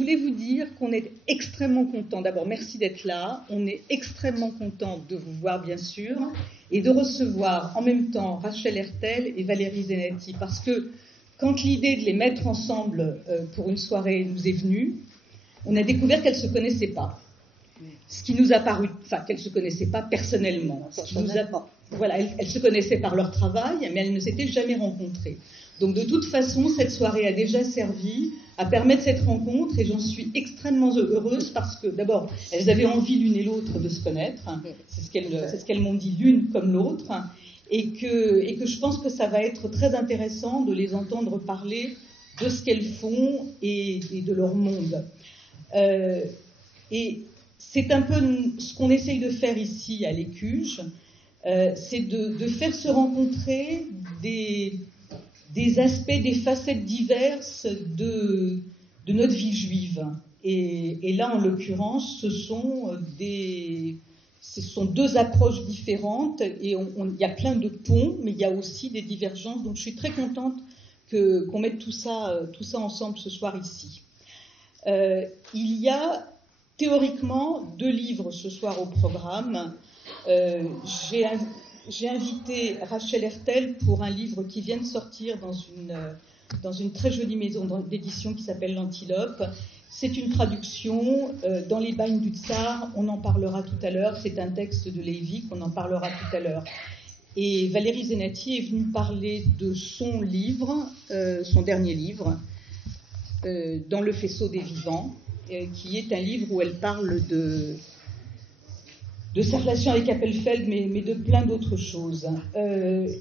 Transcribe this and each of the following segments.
voulais vous dire qu'on est extrêmement content. D'abord, merci d'être là. On est extrêmement content de vous voir, bien sûr, et de recevoir en même temps Rachel Hertel et Valérie Zenati. Parce que quand l'idée de les mettre ensemble pour une soirée nous est venue, on a découvert qu'elles ne se connaissaient pas. Ce qui nous a paru, enfin, qu'elles ne se connaissaient pas personnellement. Voilà, elles se connaissaient par leur travail, mais elles ne s'étaient jamais rencontrées. Donc, de toute façon, cette soirée a déjà servi à permettre cette rencontre, et j'en suis extrêmement heureuse parce que, d'abord, elles avaient envie l'une et l'autre de se connaître. C'est ce qu'elles m'ont dit l'une comme l'autre, et que je pense que ça va être très intéressant de les entendre parler de ce qu'elles font et de leur monde. Et c'est un peu ce qu'on essaye de faire ici à l'Écuge, c'est de faire se rencontrer des aspects, des facettes diverses de notre vie juive. Et là, en l'occurrence, ce sont deux approches différentes, et il y a plein de ponts, mais il y a aussi des divergences. Donc je suis très contente qu'on mette tout ça ensemble ce soir ici. Il y a théoriquement 2 livres ce soir au programme. J'ai invité Rachel Hertel pour un livre qui vient de sortir dans une très jolie maison d'édition qui s'appelle L'Antilope. C'est une traduction dans les bagnes du Tsar, on en parlera tout à l'heure. C'est un texte de Lévy, on en parlera tout à l'heure. Et Valérie Zenati est venue parler de son livre, son dernier livre, Dans le faisceau des vivants, qui est un livre où elle parle de sa relation avec Appelfeld, mais de plein d'autres choses.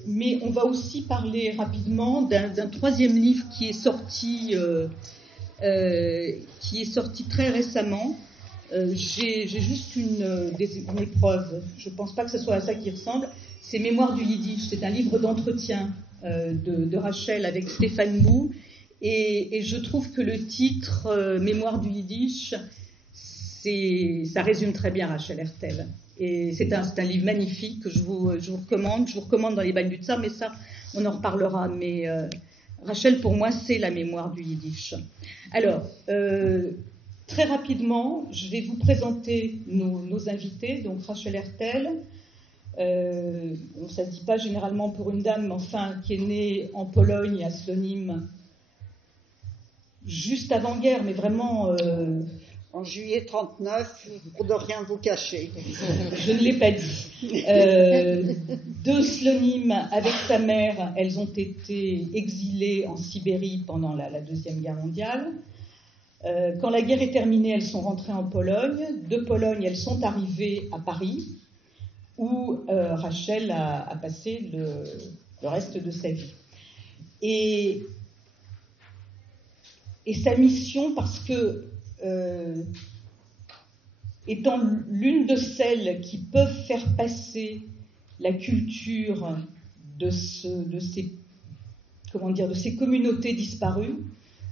Mais on va aussi parler rapidement d'un 3e livre qui est sorti très récemment. J'ai juste une épreuve, je ne pense pas que ce soit à ça qui ressemble, c'est Mémoire du Yiddish. C'est un livre d'entretien de Rachel avec Stéphane Mou, et je trouve que le titre Mémoire du Yiddish, ça résume très bien Rachel Hertel. Et c'est un livre magnifique que je vous recommande. Je vous recommande Dans les bagnes du Tsar, mais ça, on en reparlera. Mais Rachel, pour moi, c'est la mémoire du Yiddish. Alors, très rapidement, je vais vous présenter nos invités. Donc, Rachel Hertel, ça ne se dit pas généralement pour une dame, mais enfin, qui est née en Pologne, à Slonim, juste avant-guerre, mais vraiment... en juillet 1939, pour ne rien vous cacher. Je ne l'ai pas dit. De Slonim, avec sa mère, elles ont été exilées en Sibérie pendant la Deuxième Guerre mondiale. Quand la guerre est terminée, elles sont rentrées en Pologne. De Pologne, elles sont arrivées à Paris, où Rachel a passé le reste de sa vie. Et sa mission, parce que étant l'une de celles qui peuvent faire passer la culture de ces communautés disparues,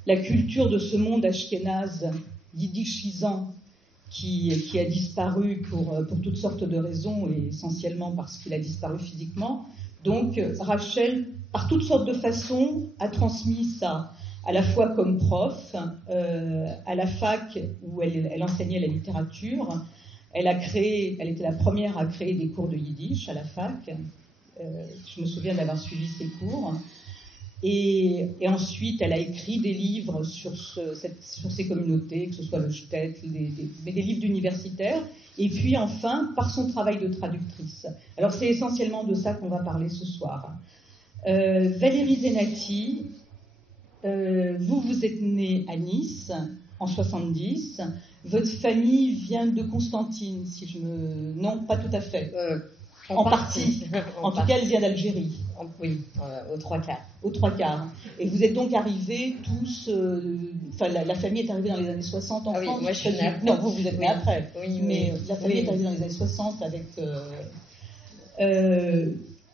la culture de ce monde ashkénaze, yiddishisant, qui a disparu pour toutes sortes de raisons, et essentiellement parce qu'il a disparu physiquement. Donc Rachel, par toutes sortes de façons, a transmis ça, à la fois comme prof, à la fac où elle enseignait la littérature. Elle était la première à créer des cours de yiddish à la fac. Je me souviens d'avoir suivi ces cours. Et ensuite, elle a écrit des livres sur ces communautés, que ce soit le Shtetl, mais des livres d'universitaires. Et puis enfin, par son travail de traductrice. Alors c'est essentiellement de ça qu'on va parler ce soir. Valérie Zenati, vous êtes née à Nice en 70. Votre famille vient de Constantine, Non, pas tout à fait. En partie. En tout cas, elle vient d'Algérie. Oui, aux 3/4. Aux 3/4. Et vous êtes donc arrivés tous... la famille est arrivée dans les années 60 en France. Oui, moi je suis née après. Non, vous êtes née après. Oui, mais la famille est arrivée dans les années 60 avec...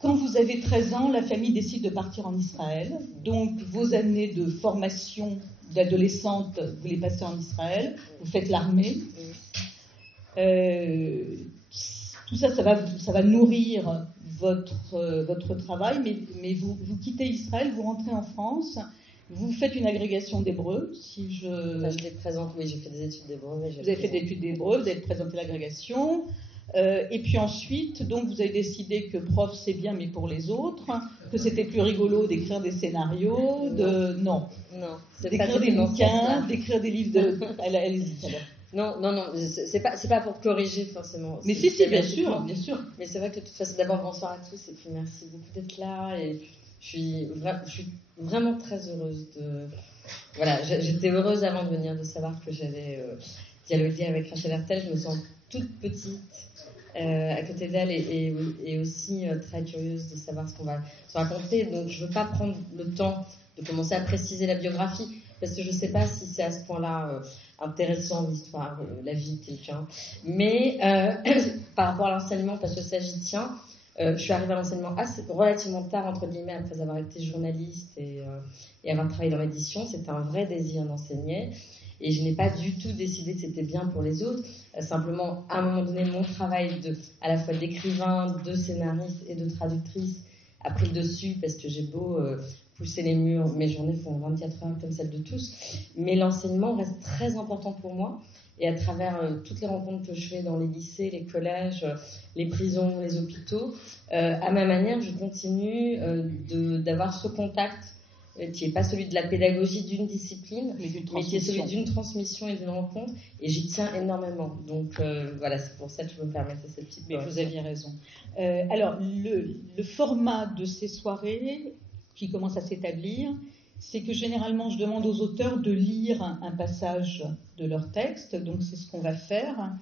Quand vous avez 13 ans, la famille décide de partir en Israël. Donc, vos années de formation d'adolescente, vous les passez en Israël. Vous faites l'armée. Tout ça, ça va nourrir votre travail. Mais vous quittez Israël, vous rentrez en France. Vous faites une agrégation d'hébreu, Enfin, je les présente, oui, j'ai fait des études d'hébreu. Vous avez fait des études d'hébreu, vous avez présenté l'agrégation. Et puis ensuite, donc vous avez décidé que prof c'est bien, mais pour les autres, que c'était plus rigolo d'écrire des scénarios, Non, d'écrire des bouquins, d'écrire des livres de. Allez-y, alors. Non, c'est pas pour corriger forcément. Mais si, bien sûr. Mais c'est vrai que de toute façon, d'abord bonsoir à tous et puis merci beaucoup d'être là et je suis vraiment très heureuse de. Voilà, j'étais heureuse avant de venir de savoir que j'allais dialoguer avec Rachel Hertel. Je me sens toute petite à côté d'elle et aussi très curieuse de savoir ce qu'on va se raconter. Donc je ne veux pas prendre le temps de commencer à préciser la biographie parce que je ne sais pas si c'est à ce point-là intéressant l'histoire, la vie de quelqu'un. Mais par rapport à l'enseignement, parce que ça j'y tiens, je suis arrivée à l'enseignement relativement tard, entre guillemets, après avoir été journaliste et avoir travaillé dans l'édition. C'était un vrai désir d'enseigner. Et je n'ai pas du tout décidé que c'était bien pour les autres. Simplement, à un moment donné, mon travail à la fois d'écrivain, de scénariste et de traductrice a pris le dessus parce que j'ai beau pousser les murs, mes journées font 24 heures comme celles de tous. Mais l'enseignement reste très important pour moi. Et à travers toutes les rencontres que je fais dans les lycées, les collèges, les prisons, les hôpitaux, à ma manière, je continue d'avoir ce contact qui n'est pas celui de la pédagogie d'une discipline, mais qui est celui d'une transmission et d'une rencontre, et j'y tiens énormément. Donc voilà, c'est pour ça que je me permettais cette petite. Mais vous aviez raison. Alors, le format de ces soirées qui commence à s'établir, c'est que généralement je demande aux auteurs de lire un passage de leur texte, donc c'est ce qu'on va faire.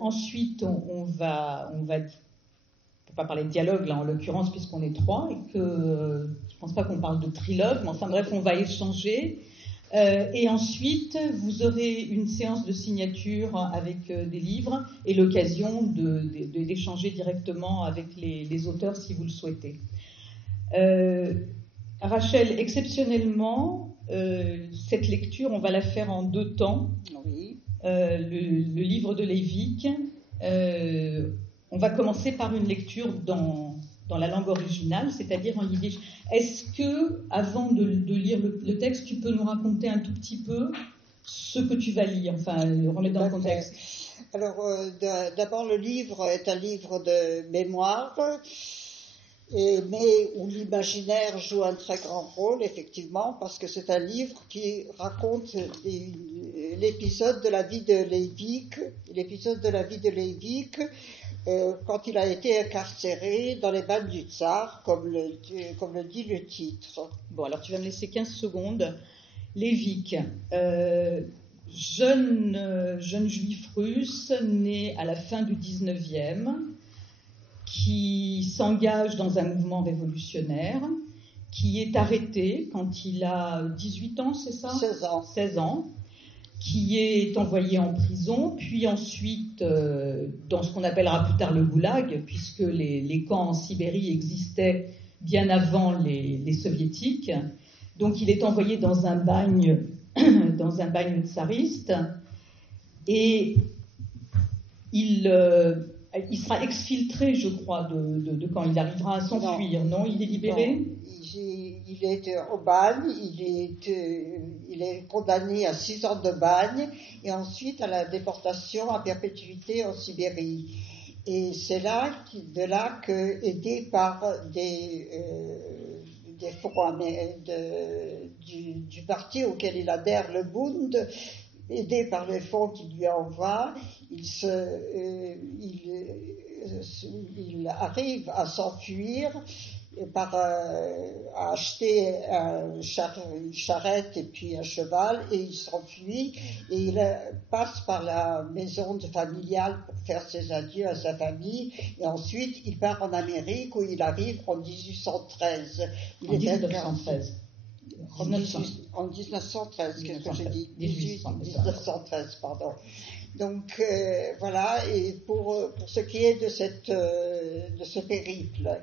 Ensuite, on va ne pas parler de dialogue là en l'occurrence puisqu'on est 3 et que je pense pas qu'on parle de trilogue, mais enfin bref on va échanger et ensuite vous aurez une séance de signature avec des livres et l'occasion d'échanger directement avec les auteurs si vous le souhaitez. Rachel, exceptionnellement cette lecture on va la faire en 2 temps. Oui. Le livre de Lévique, on va commencer par une lecture dans la langue originale, c'est-à-dire en yiddish. Est-ce que, avant de lire le texte, tu peux nous raconter un tout petit peu ce que tu vas lire, enfin, le remettre dans le contexte? Alors, d'abord, le livre est un livre de mémoire, mais où l'imaginaire joue un très grand rôle, effectivement, parce que c'est un livre qui raconte l'épisode de la vie de Lévique, quand il a été incarcéré dans les bannes du Tsar, comme le dit le titre. Bon, alors tu vas me laisser 15 secondes. Lévique, jeune juif russe, né à la fin du 19e, qui s'engage dans un mouvement révolutionnaire, qui est arrêté quand il a 18 ans, c'est ça ? 16 ans. Qui est envoyé en prison, puis ensuite dans ce qu'on appellera plus tard le goulag, puisque les camps en Sibérie existaient bien avant les soviétiques. Donc il est envoyé dans un bagne tsariste, et il sera exfiltré, je crois, de quand il arrivera à s'enfuir. Non, il est libéré ? Non. Il est au bagne, il est condamné à 6 ans de bagne et ensuite à la déportation à perpétuité en Sibérie. Et c'est de là que, aidé par des fonds du parti auquel il adhère, le Bund, aidé par les fonds qu'il lui envoie, il arrive à s'enfuir à acheter une charrette et puis un cheval, et il s'enfuit et il passe par la maison familiale pour faire ses adieux à sa famille, et ensuite il part en Amérique où il arrive en 1813. En 1913. En 1913, qu'est-ce que j'ai dit ? 1913, pardon. Donc voilà, et pour ce qui est de ce périple.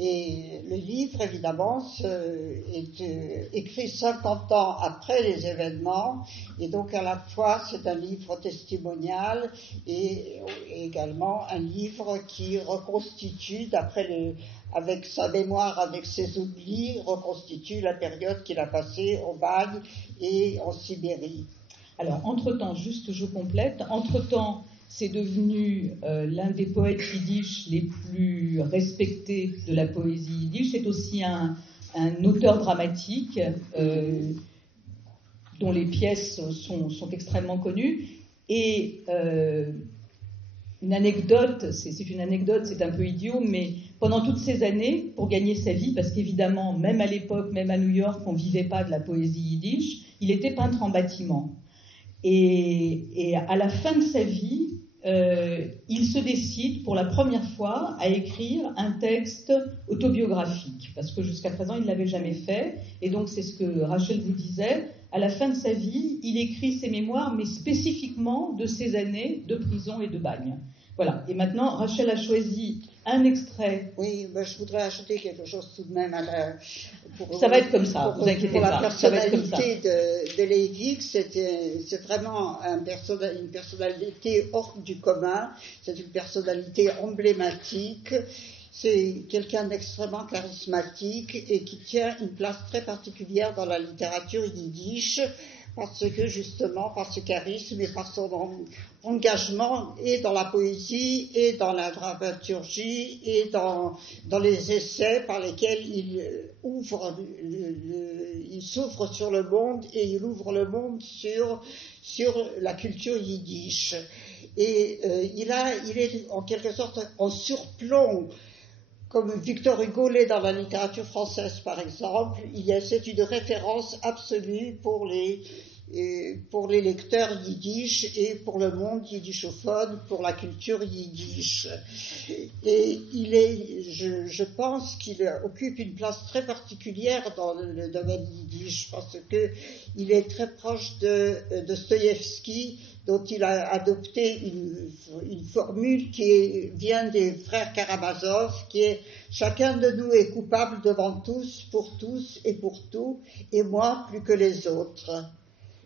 Et le livre, évidemment, est écrit 50 ans après les événements, et donc à la fois c'est un livre testimonial et également un livre qui reconstitue, d'après avec sa mémoire, avec ses oublis, reconstitue la période qu'il a passée au bagne et en Sibérie. Alors, entre-temps, juste je complète, entre-temps, c'est devenu l'un des poètes yiddish les plus respectés de la poésie yiddish. C'est aussi un auteur dramatique dont les pièces sont extrêmement connues. Et une anecdote, c'est un peu idiot, mais pendant toutes ces années, pour gagner sa vie, parce qu'évidemment, même à l'époque, même à New York, on ne vivait pas de la poésie yiddish, il était peintre en bâtiment. Et à la fin de sa vie, il se décide pour la première fois à écrire un texte autobiographique, parce que jusqu'à présent, il ne l'avait jamais fait. Et donc, c'est ce que Rachel vous disait, à la fin de sa vie, il écrit ses mémoires, mais spécifiquement de ses années de prison et de bagne. Voilà. Et maintenant, Rachel a choisi un extrait. Oui, je voudrais ajouter quelque chose tout de même ça va être comme ça, vous inquiétez pas. Pour la personnalité de Leidig, c'est vraiment une personnalité hors du commun, c'est une personnalité emblématique. C'est quelqu'un d'extrêmement charismatique et qui tient une place très particulière dans la littérature yiddish parce que justement, par ce charisme et par son engagement et dans la poésie et dans la dramaturgie et dans les essais par lesquels il s'ouvre sur le monde et il ouvre le monde sur la culture yiddish. Et il est en quelque sorte en surplomb. Comme Victor Hugo l'est dans la littérature française, par exemple, c'est une référence absolue pour les lecteurs yiddish et pour le monde yiddishophone, pour la culture yiddish. Et je pense qu'il occupe une place très particulière dans le domaine yiddish, parce que il est très proche de Dostoïevski, dont il a adopté une formule qui vient des frères Karamazov, qui est « Chacun de nous est coupable devant tous et pour tout, et moi plus que les autres ».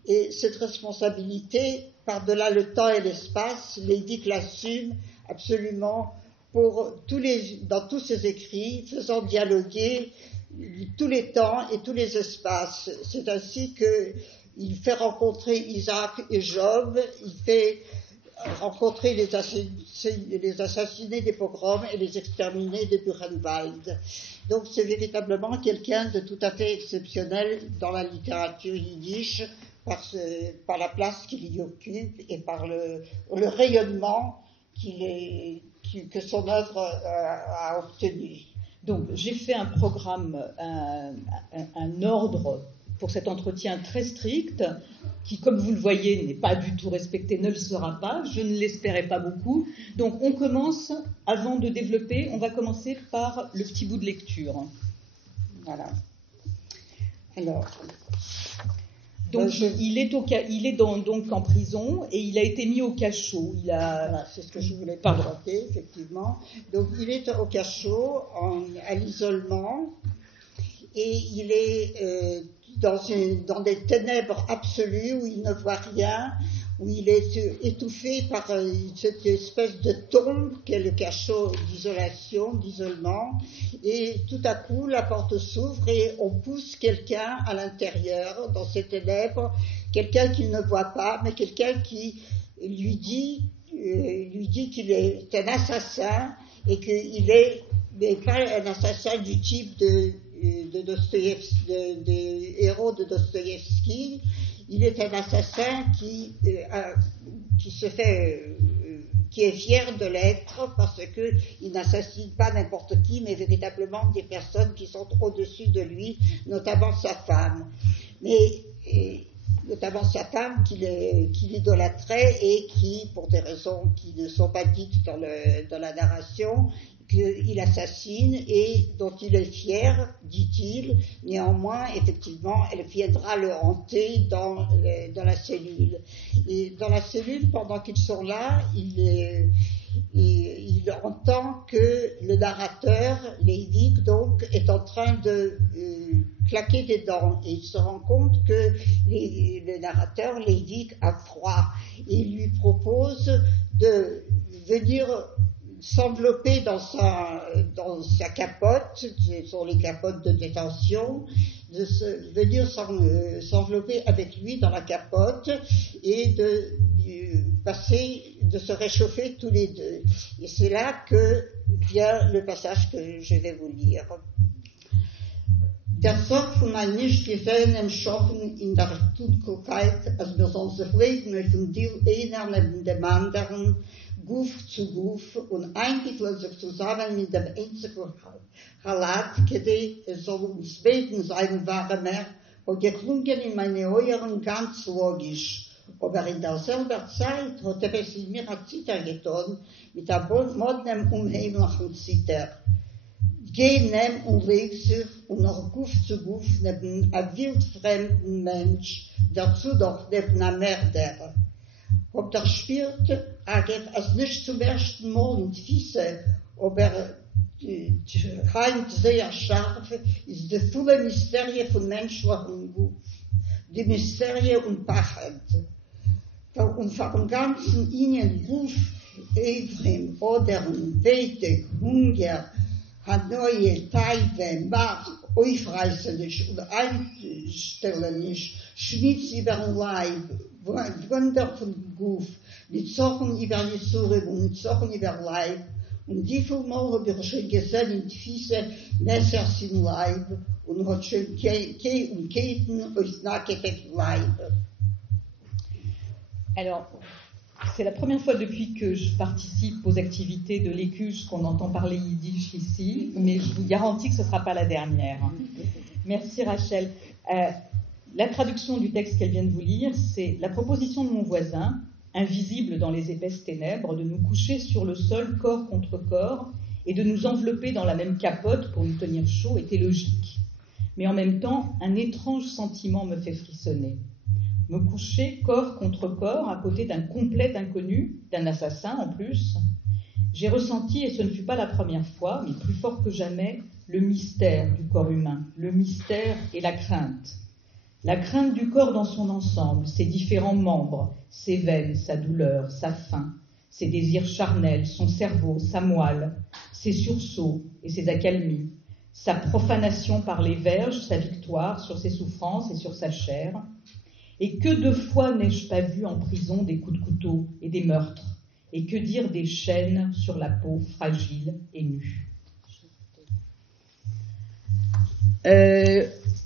Et cette responsabilité, par-delà le temps et l'espace, Leidig l'assume absolument dans tous ses écrits, faisant dialoguer tous les temps et tous les espaces. C'est ainsi qu'il fait rencontrer Isaac et Job, il fait rencontrer les assassinés des pogroms et les exterminés de Buchenwald. Donc c'est véritablement quelqu'un de tout à fait exceptionnel dans la littérature yiddish, par la place qu'il y occupe et par le rayonnement que son œuvre a obtenu. Donc j'ai fait un programme, un ordre pour cet entretien très strict, qui, comme vous le voyez, n'est pas du tout respecté, ne le sera pas, je ne l'espérais pas beaucoup. Donc on commence, avant de développer, on va commencer par le petit bout de lecture. Voilà. Alors... Donc il est donc en prison et il a été mis au cachot. Voilà, c'est ce que je voulais présenter, effectivement. Donc il est au cachot, à l'isolement, et il est dans des ténèbres absolues où il ne voit rien, où il est étouffé par cette espèce de tombe qu'est le cachot d'isolement, et tout à coup la porte s'ouvre et on pousse quelqu'un à l'intérieur, dans ces ténèbres, quelqu'un qu'il ne voit pas, mais quelqu'un qui lui dit qu'il est un assassin et qu'il est mais pas un assassin du type de héros de Dostoïevski. Il est un assassin qui est fier de l'être parce que il n'assassine pas n'importe qui, mais véritablement des personnes qui sont au-dessus de lui, notamment sa femme. Notamment sa femme qu'il idolâtrait et qui, pour des raisons qui ne sont pas dites dans la narration, qu'il assassine et dont il est fier, dit-il. Néanmoins, effectivement, elle viendra le hanter dans la cellule. Et dans la cellule, pendant qu'ils sont là, il entend que le narrateur, Leidig, donc, est en train de claquer des dents. Et il se rend compte que le narrateur, Leidig, a froid. Et il lui propose de venir s'envelopper dans sa capote, ce sont les capotes de détention, de venir s'envelopper avec lui dans la capote et de se réchauffer tous les deux. Et c'est là que vient le passage que je vais vous lire. Der Sorg von mein nicht gesehenen Schocken in der Dunkelheit, als wir sonst leben möchten, die einer neben dem anderen, Guf zu Guf, und eingeführt sich zusammen mit dem einzigen Halat, es soll uns beten sein, war mehr, und geklungen in meine Ohren ganz logisch. Aber in derselben Zeit hat es in mir ein Zitter getan, mit einem modernen, unheimlichen Zitter. Geh, nimm und leg sich und noch Guf zu Guf neben einem wildfremden Mensch, dazu doch neben einem Mörder. Ob der spürt, als nicht zum ersten Mal in die Füße, aber kein sehr scharf, ist die volle Mysterie von menschlichem Guf, die Mysterie und Pachet. Und vom ganzen Ihnen Guf, Evrim, Odern, Weite, Hunger, Hanoi, Teive, Macht, aufreißerisch und einstellerisch, Schmitz über den Leib, Wunder von Guf, mit Zochen über die Zure und mit Zochen über den Leib. Und wie viel Mal habe ich schon gesehen in die Füße, Messers im Leib und hat schon Keh und Keten aus nacktem Leib. Alors, c'est la première fois depuis que je participe aux activités de l'Écuche qu'on entend parler yiddish ici, mais je vous garantis que ce ne sera pas la dernière. Merci Rachel. La traduction du texte qu'elle vient de vous lire, c'est la proposition de mon voisin, invisible dans les épaisses ténèbres, de nous coucher sur le sol corps contre corps et de nous envelopper dans la même capote pour nous tenir chaud était logique. Mais en même temps, un étrange sentiment me fait frissonner. Me coucher corps contre corps à côté d'un complet inconnu, d'un assassin en plus. J'ai ressenti, et ce ne fut pas la première fois, mais plus fort que jamais, le mystère du corps humain, le mystère et la crainte. La crainte du corps dans son ensemble, ses différents membres, ses veines, sa douleur, sa faim, ses désirs charnels, son cerveau, sa moelle, ses sursauts et ses accalmies, sa profanation par les verges, sa victoire sur ses souffrances et sur sa chair. Et que de fois n'ai-je pas vu en prison des coups de couteau et des meurtres, et que dire des chaînes sur la peau fragile et nue.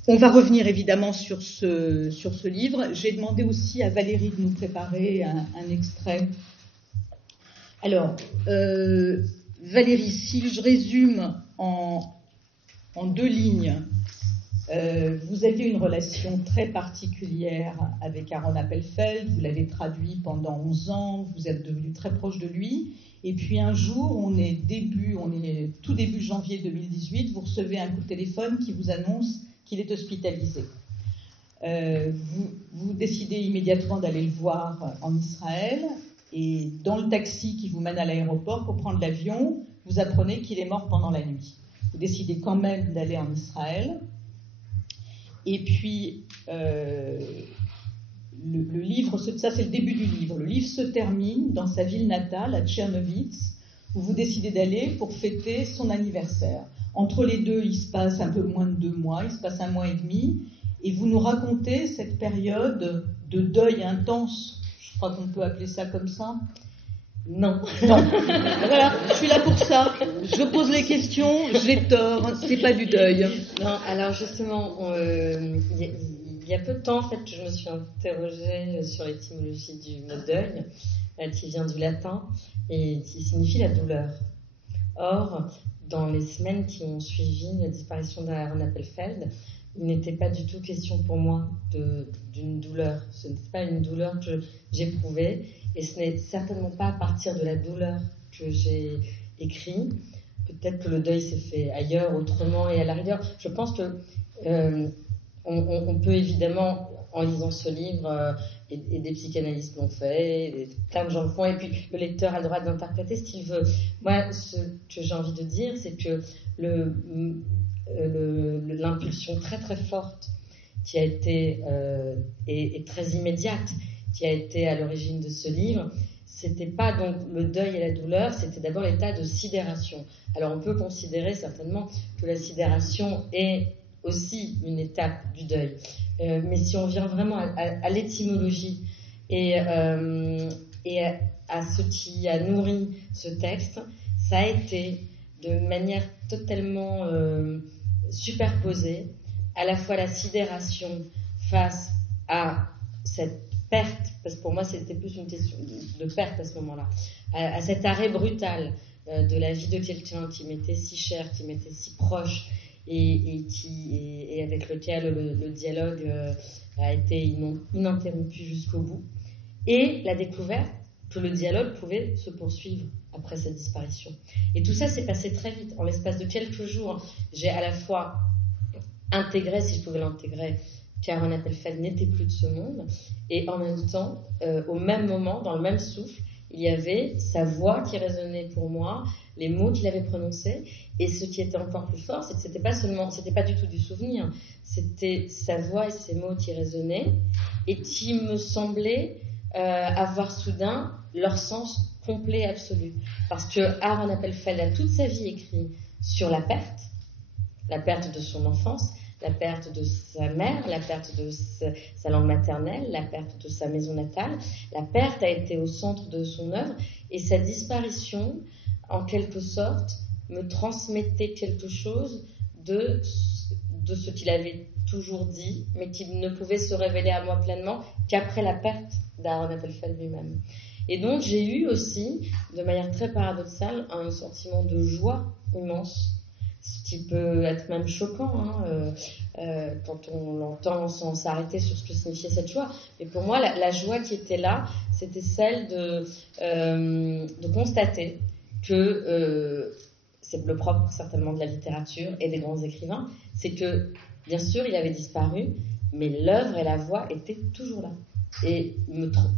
On va revenir évidemment sur ce livre. J'ai demandé aussi à Valérie de nous préparer un extrait. Alors, Valérie, si je résume en 2 lignes, vous aviez une relation très particulière avec Aaron Appelfeld, vous l'avez traduit pendant 11 ans, vous êtes devenu très proche de lui, et puis un jour, on est tout début janvier 2018, vous recevez un coup de téléphone qui vous annonce qu'il est hospitalisé. Vous décidez immédiatement d'aller le voir en Israël, et dans le taxi qui vous mène à l'aéroport pour prendre l'avion, vous apprenez qu'il est mort pendant la nuit. Vous décidez quand même d'aller en Israël. Et puis, le livre, ça c'est le début du livre. Le livre se termine dans sa ville natale, à Tchernovitz, où vous décidez d'aller pour fêter son anniversaire. Entre les deux, il se passe un peu moins de 2 mois, il se passe 1 mois et demi, et vous nous racontez cette période de deuil intense. Je crois qu'on peut appeler ça comme ça. Non. Voilà, je suis là pour ça. Je pose les questions, j'ai tort, c'est pas du deuil. Non, alors justement, il y a peu de temps, en fait, je me suis interrogée sur l'étymologie du mot deuil, qui vient du latin et qui signifie la douleur. Or, dans les semaines qui ont suivi la disparition d'Aaron Appelfeld, il n'était pas du tout question pour moi d'une douleur. Ce n'était pas une douleur que j'éprouvais. Et ce n'est certainement pas à partir de la douleur que j'ai écrit. Peut-être que le deuil s'est fait ailleurs, autrement et à la rigueur. Je pense que on peut évidemment, en lisant ce livre, et des psychanalystes l'ont fait, et plein de gens le font, et puis le lecteur a le droit d'interpréter ce qu'il veut. Moi, ce que j'ai envie de dire, c'est que l'impulsion très très forte qui a été et très immédiate, qui a été à l'origine de ce livre, c'était pas donc le deuil et la douleur, c'était d'abord l'état de sidération. Alors on peut considérer certainement que la sidération est aussi une étape du deuil. Mais si on vient vraiment à l'étymologie et à ce qui a nourri ce texte, ça a été de manière totalement superposée à la fois la sidération face à cette perte, parce que pour moi c'était plus une question de perte à ce moment-là, à cet arrêt brutal de la vie de quelqu'un qui m'était si cher, qui m'était si proche et avec lequel le dialogue a été ininterrompu jusqu'au bout, et la découverte que le dialogue pouvait se poursuivre après cette disparition. Et tout ça s'est passé très vite. En l'espace de quelques jours, j'ai à la fois intégré, si je pouvais l'intégrer, qu'Aaron Appelfeld n'était plus de ce monde, et en même temps, au même moment, dans le même souffle, il y avait sa voix qui résonnait pour moi, les mots qu'il avait prononcés, et ce qui était encore plus fort, c'est que c'était pas du tout du souvenir, c'était sa voix et ses mots qui résonnaient, et qui me semblaient avoir soudain leur sens complet et absolu. Parce que Aaron Appelfeld a toute sa vie écrit sur la perte de son enfance, la perte de sa mère, la perte de sa langue maternelle, la perte de sa maison natale. La perte a été au centre de son œuvre, et sa disparition, en quelque sorte, me transmettait quelque chose de ce qu'il avait toujours dit, mais qui ne pouvait se révéler à moi pleinement qu'après la perte d'Aaron Appelfeld lui-même. Et donc j'ai eu aussi, de manière très paradoxale, un sentiment de joie immense, ce qui peut être même choquant quand on l'entend sans s'arrêter sur ce que signifiait cette joie. Mais pour moi, la joie qui était là, c'était celle de constater que c'est le propre certainement de la littérature et des grands écrivains, c'est que bien sûr il avait disparu, mais l'œuvre et la voix étaient toujours là et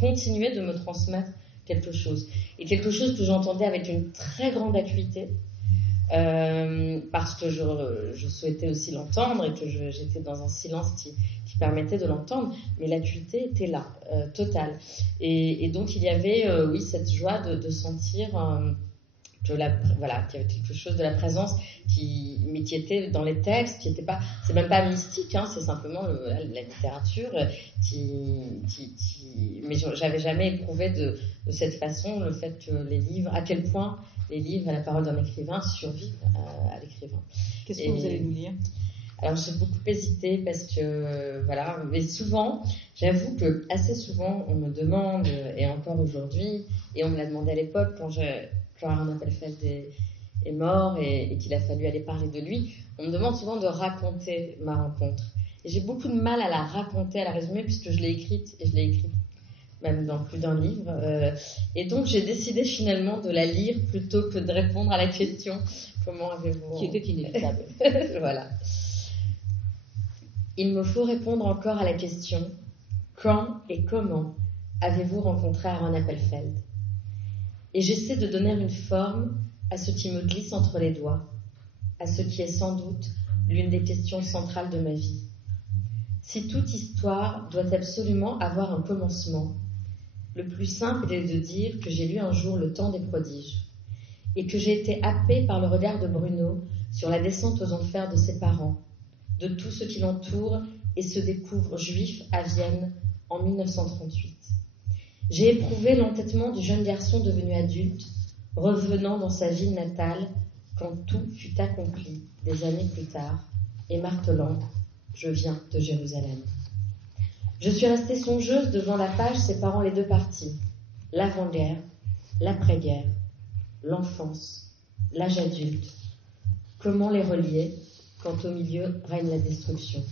continuaient de me transmettre quelque chose, et quelque chose que j'entendais avec une très grande acuité, parce que je souhaitais aussi l'entendre et que j'étais dans un silence qui permettait de l'entendre, mais l'acuité était là, totale, et donc il y avait oui, cette joie de sentir qu'il y avait quelque chose de la présence mais qui était dans les textes, qui était pas, c'est même pas mystique, c'est simplement la littérature mais j'avais jamais éprouvé de cette façon le fait que les livres, à quel point les livres à la parole d'un écrivain survivent à l'écrivain. Qu'est-ce que vous allez nous lire ? Alors j'ai beaucoup hésité parce que mais souvent, j'avoue que assez souvent on me demande, et encore aujourd'hui, et on me l'a demandé à l'époque quand Aaron Appelfeld est mort et qu'il a fallu aller parler de lui, on me demande souvent de raconter ma rencontre. Et j'ai beaucoup de mal à la raconter, à la résumer, puisque je l'ai écrite, et je l'ai écrite même dans plus d'un livre. Et donc j'ai décidé finalement de la lire plutôt que de répondre à la question « Comment avez-vous… » Qui était inévitable. Voilà. Il me faut répondre encore à la question « Quand et comment avez-vous rencontré Aaron Appelfeld ?» Et j'essaie de donner une forme à ce qui me glisse entre les doigts, à ce qui est sans doute l'une des questions centrales de ma vie. Si toute histoire doit absolument avoir un commencement, le plus simple est de dire que j'ai lu un jour Le Temps des prodiges et que j'ai été happée par le regard de Bruno sur la descente aux enfers de ses parents, de tout ce qui l'entoure et se découvre juif à Vienne en 1938. J'ai éprouvé l'entêtement du jeune garçon devenu adulte, revenant dans sa ville natale quand tout fut accompli des années plus tard, et martelant « Je viens de Jérusalem ». Je suis restée songeuse devant la page séparant les deux parties, l'avant-guerre, l'après-guerre, l'enfance, l'âge adulte. Comment les relier quand au milieu règne la destruction ?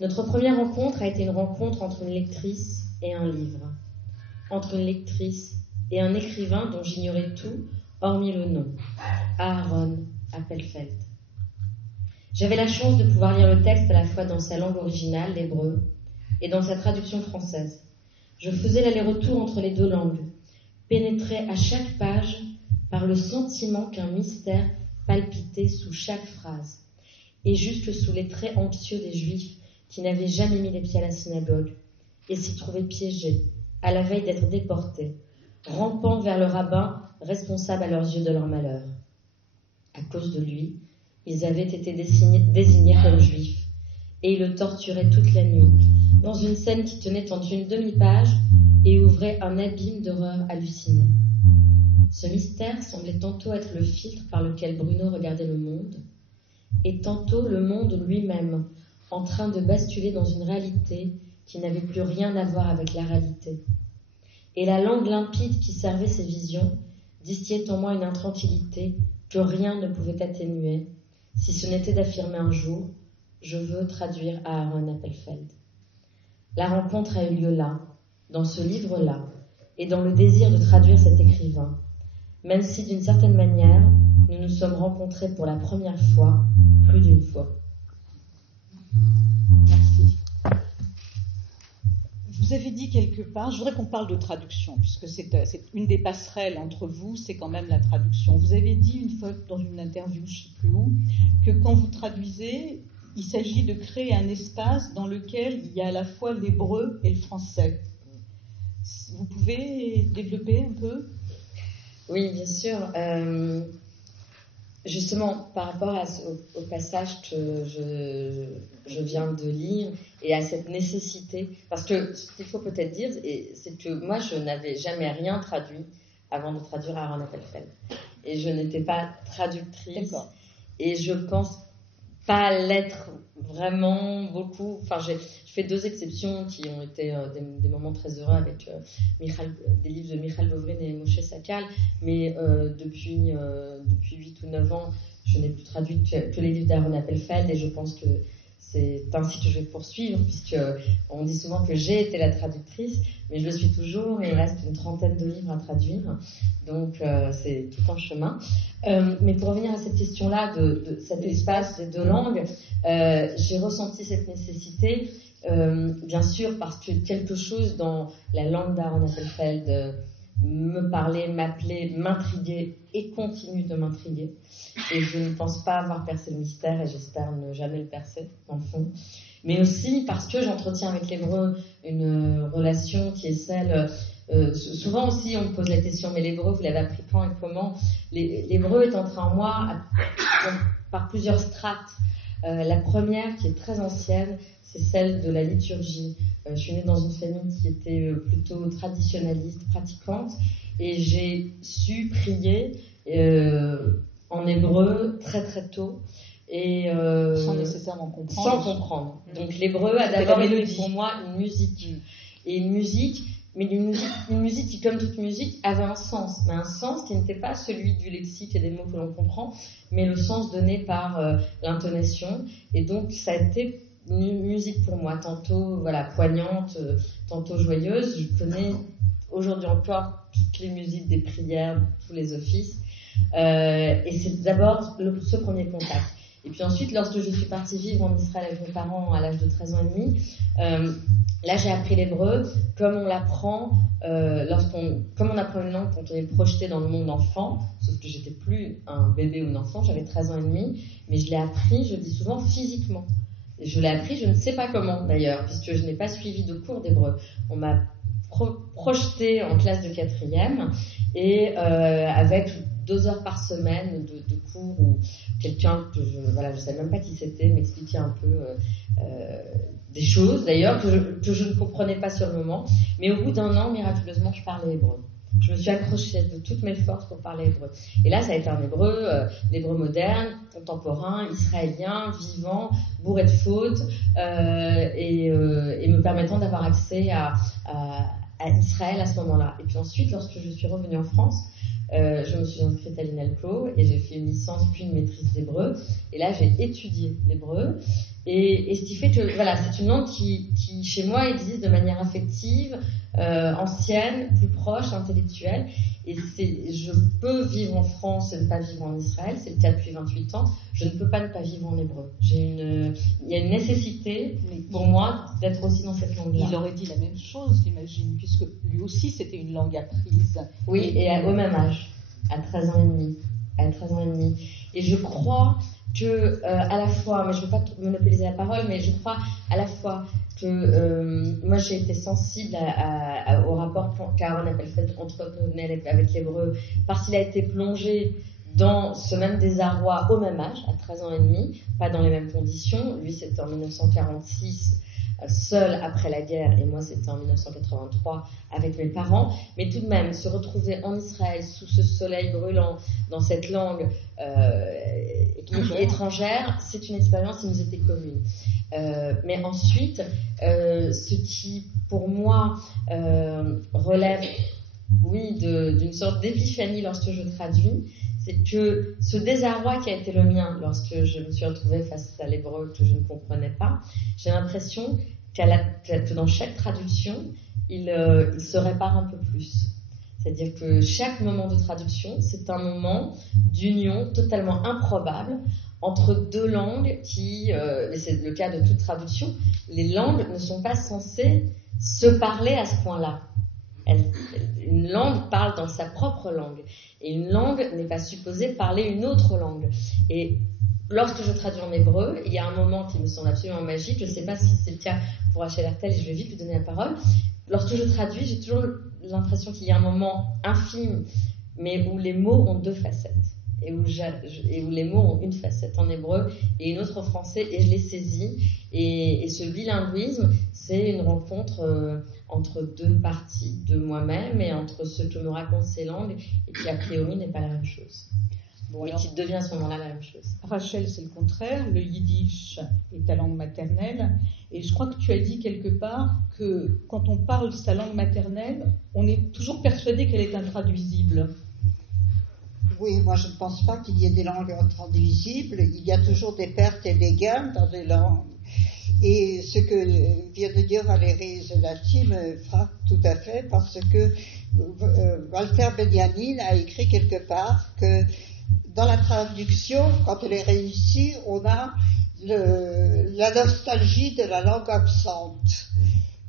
Notre première rencontre a été une rencontre entre une lectrice et un livre, entre une lectrice et un écrivain dont j'ignorais tout, hormis le nom, Aaron Appelfeld. J'avais la chance de pouvoir lire le texte à la fois dans sa langue originale, l'hébreu, et dans sa traduction française. Je faisais l'aller-retour entre les deux langues, pénétrée à chaque page par le sentiment qu'un mystère palpitait sous chaque phrase, et jusque sous les traits anxieux des Juifs qui n'avaient jamais mis les pieds à la synagogue, et s'y trouvaient piégés, à la veille d'être déportés, rampant vers le rabbin, responsable à leurs yeux de leur malheur. À cause de lui, ils avaient été désignés comme juifs, et ils le torturaient toute la nuit, dans une scène qui tenait en une demi-page et ouvrait un abîme d'horreur hallucinée. Ce mystère semblait tantôt être le filtre par lequel Bruno regardait le monde, et tantôt le monde lui-même, en train de basculer dans une réalité qui n'avait plus rien à voir avec la réalité. Et la langue limpide qui servait ces visions distillait en moi une intranquillité que rien ne pouvait atténuer, si ce n'était d'affirmer un jour « Je veux traduire Aaron Appelfeld ». La rencontre a eu lieu là, dans ce livre-là, et dans le désir de traduire cet écrivain, même si d'une certaine manière, nous nous sommes rencontrés pour la première fois, plus d'une fois. Merci. Vous avez dit quelque part, je voudrais qu'on parle de traduction, puisque c'est une des passerelles entre vous, c'est quand même la traduction. Vous avez dit une fois dans une interview, je ne sais plus où, que quand vous traduisez, il s'agit de créer un espace dans lequel il y a à la fois l'hébreu et le français. Vous pouvez développer un peu ? Oui, bien sûr. Justement, par rapport au passage que je viens de lire et à cette nécessité, parce que ce qu'il faut peut-être dire, c'est que moi, je n'avais jamais rien traduit avant de traduire Aaron Appelfeld. Et je n'étais pas traductrice. D'accord. Et je pense pas l'être vraiment beaucoup. Enfin, j'ai fait 2 exceptions qui ont été des moments très heureux avec des livres de Michal Lovrin et Moshe Sakal, mais depuis 8 ou 9 ans, je n'ai plus traduit que les livres d'Aaron Appelfeld, et je pense que c'est ainsi que je vais poursuivre, puisqu'on dit souvent que j'ai été la traductrice, mais je le suis toujours, et il reste une 30aine de livres à traduire, donc c'est tout un chemin. Mais pour revenir à cette question-là de cet espace des 2 langues, j'ai ressenti cette nécessité, bien sûr, parce que quelque chose dans la langue d'Aaron Appelfeld me parlait, m'appelait, m'intriguait et continue de m'intriguer. Et je ne pense pas avoir percé le mystère, et j'espère ne jamais le percer, dans le fond. Mais aussi parce que j'entretiens avec l'hébreu une relation qui est celle... souvent aussi, on me pose la question, mais l'hébreu, vous l'avez appris quand et comment ? L'hébreu est entré en moi par plusieurs strates. La première, qui est très ancienne, c'est celle de la liturgie. Je suis née dans une famille qui était plutôt traditionnaliste, pratiquante, et j'ai su prier en hébreu très très tôt. Et sans nécessairement comprendre. Sans comprendre. Donc l'hébreu a d'abord été pour moi une musique. Et une musique, mais une musique qui, comme toute musique, avait un sens. Mais un sens qui n'était pas celui du lexique et des mots que l'on comprend, mais le sens donné par l'intonation. Et donc ça a été une musique pour moi, tantôt poignante, tantôt joyeuse. Je connais aujourd'hui encore toutes les musiques des prières, tous les offices. Et c'est d'abord ce premier contact. Et puis ensuite, lorsque je suis partie vivre en Israël avec mes parents à l'âge de 13 ans et demi, là j'ai appris l'hébreu comme on l'apprend comme on apprend une langue quand on est projeté dans le monde enfant, sauf que j'étais plus un bébé ou un enfant, j'avais 13 ans et demi, mais je l'ai appris, je dis souvent, physiquement. Et je l'ai appris, je ne sais pas comment d'ailleurs, puisque je n'ai pas suivi de cours d'hébreu. On m'a projeté en classe de 4e, et avec 2 heures par semaine de cours où quelqu'un que je savais même pas qui c'était m'expliquait un peu des choses d'ailleurs que je ne comprenais pas sur le moment, mais au bout d'1 an, miraculeusement, je parlais hébreu. Je me suis accrochée de toutes mes forces pour parler hébreu. Et là, ça a été un hébreu, l'hébreu moderne, contemporain, israélien, vivant, bourré de fautes, et me permettant d'avoir accès à Israël à ce moment-là. Et puis ensuite, lorsque je suis revenue en France, je me suis inscrite à l'INALCO et j'ai fait une licence puis une maîtrise d'hébreu. Et là, j'ai étudié l'hébreu. Et ce qui fait que c'est une langue qui chez moi existe de manière affective, ancienne, plus proche, intellectuelle. Et je peux vivre en France et ne pas vivre en Israël. C'est le cas depuis 28 ans. Je ne peux pas ne pas vivre en hébreu. Il y a une nécessité pour moi d'être aussi dans cette langue-là. Il aurait dit la même chose, j'imagine, puisque lui aussi c'était une langue apprise. Oui, et au même âge, à 13 ans et demi. Et je crois que, à la fois, mais je ne veux pas monopoliser la parole, mais je crois à la fois que moi j'ai été sensible au rapport qu'Aaron Appelfeld entretenait avec l'hébreu, parce qu'il a été plongé dans ce même désarroi au même âge, à 13 ans et demi, pas dans les mêmes conditions. Lui, c'était en 1946, seul après la guerre, et moi, c'était en 1983 avec mes parents. Mais tout de même, se retrouver en Israël, sous ce soleil brûlant, dans cette langue étrangère, c'est une expérience qui nous était commune. Mais ensuite, ce qui, pour moi, relève, oui, d'une sorte d'épiphanie lorsque je traduis, c'est que ce désarroi qui a été le mien lorsque je me suis retrouvée face à l'hébreu que je ne comprenais pas, j'ai l'impression que dans chaque traduction, il se répare un peu plus. C'est-à-dire que chaque moment de traduction, c'est un moment d'union totalement improbable entre deux langues qui, et c'est le cas de toute traduction, les langues ne sont pas censées se parler à ce point-là. Une langue parle dans sa propre langue. Et une langue n'est pas supposée parler une autre langue. Et lorsque je traduis en hébreu, il y a un moment qui me semble absolument magique. Je ne sais pas si c'est le cas pour Rachel Hertel, et je vais vite lui donner la parole. Lorsque je traduis, j'ai toujours l'impression qu'il y a un moment infime, mais où les mots ont deux facettes. Et où les mots ont une facette en hébreu et une autre en français, et je les saisis. Et ce bilinguisme, c'est une rencontre entre deux parties de moi-même et entre ce que me racontent ces langues, et qui a priori n'est pas la même chose. Bon, et qui devient à ce moment-là la même chose. Rachel, c'est le contraire. Le yiddish est ta langue maternelle. Et je crois que tu as dit quelque part que quand on parle sa langue maternelle, on est toujours persuadé qu'elle est intraduisible. Oui, moi je ne pense pas qu'il y ait des langues intraduisibles. Il y a toujours des pertes et des gains dans les langues. Et ce que vient de dire Valérie Zelati me frappe tout à fait, parce que Walter Benjamin a écrit quelque part que dans la traduction, quand elle est réussie, on a la nostalgie de la langue absente.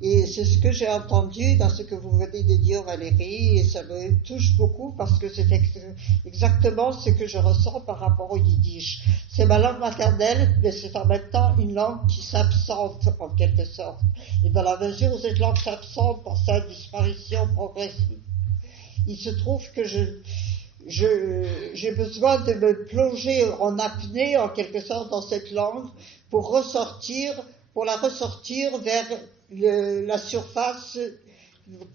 Et c'est ce que j'ai entendu dans ce que vous venez de dire, Valérie, et ça me touche beaucoup parce que c'est exactement ce que je ressens par rapport au yiddish. C'est ma langue maternelle, mais c'est en même temps une langue qui s'absente en quelque sorte. Et dans la mesure où cette langue s'absente par sa disparition progressive, il se trouve que j'ai besoin de me plonger en apnée, en quelque sorte, dans cette langue pour la ressortir vers la surface,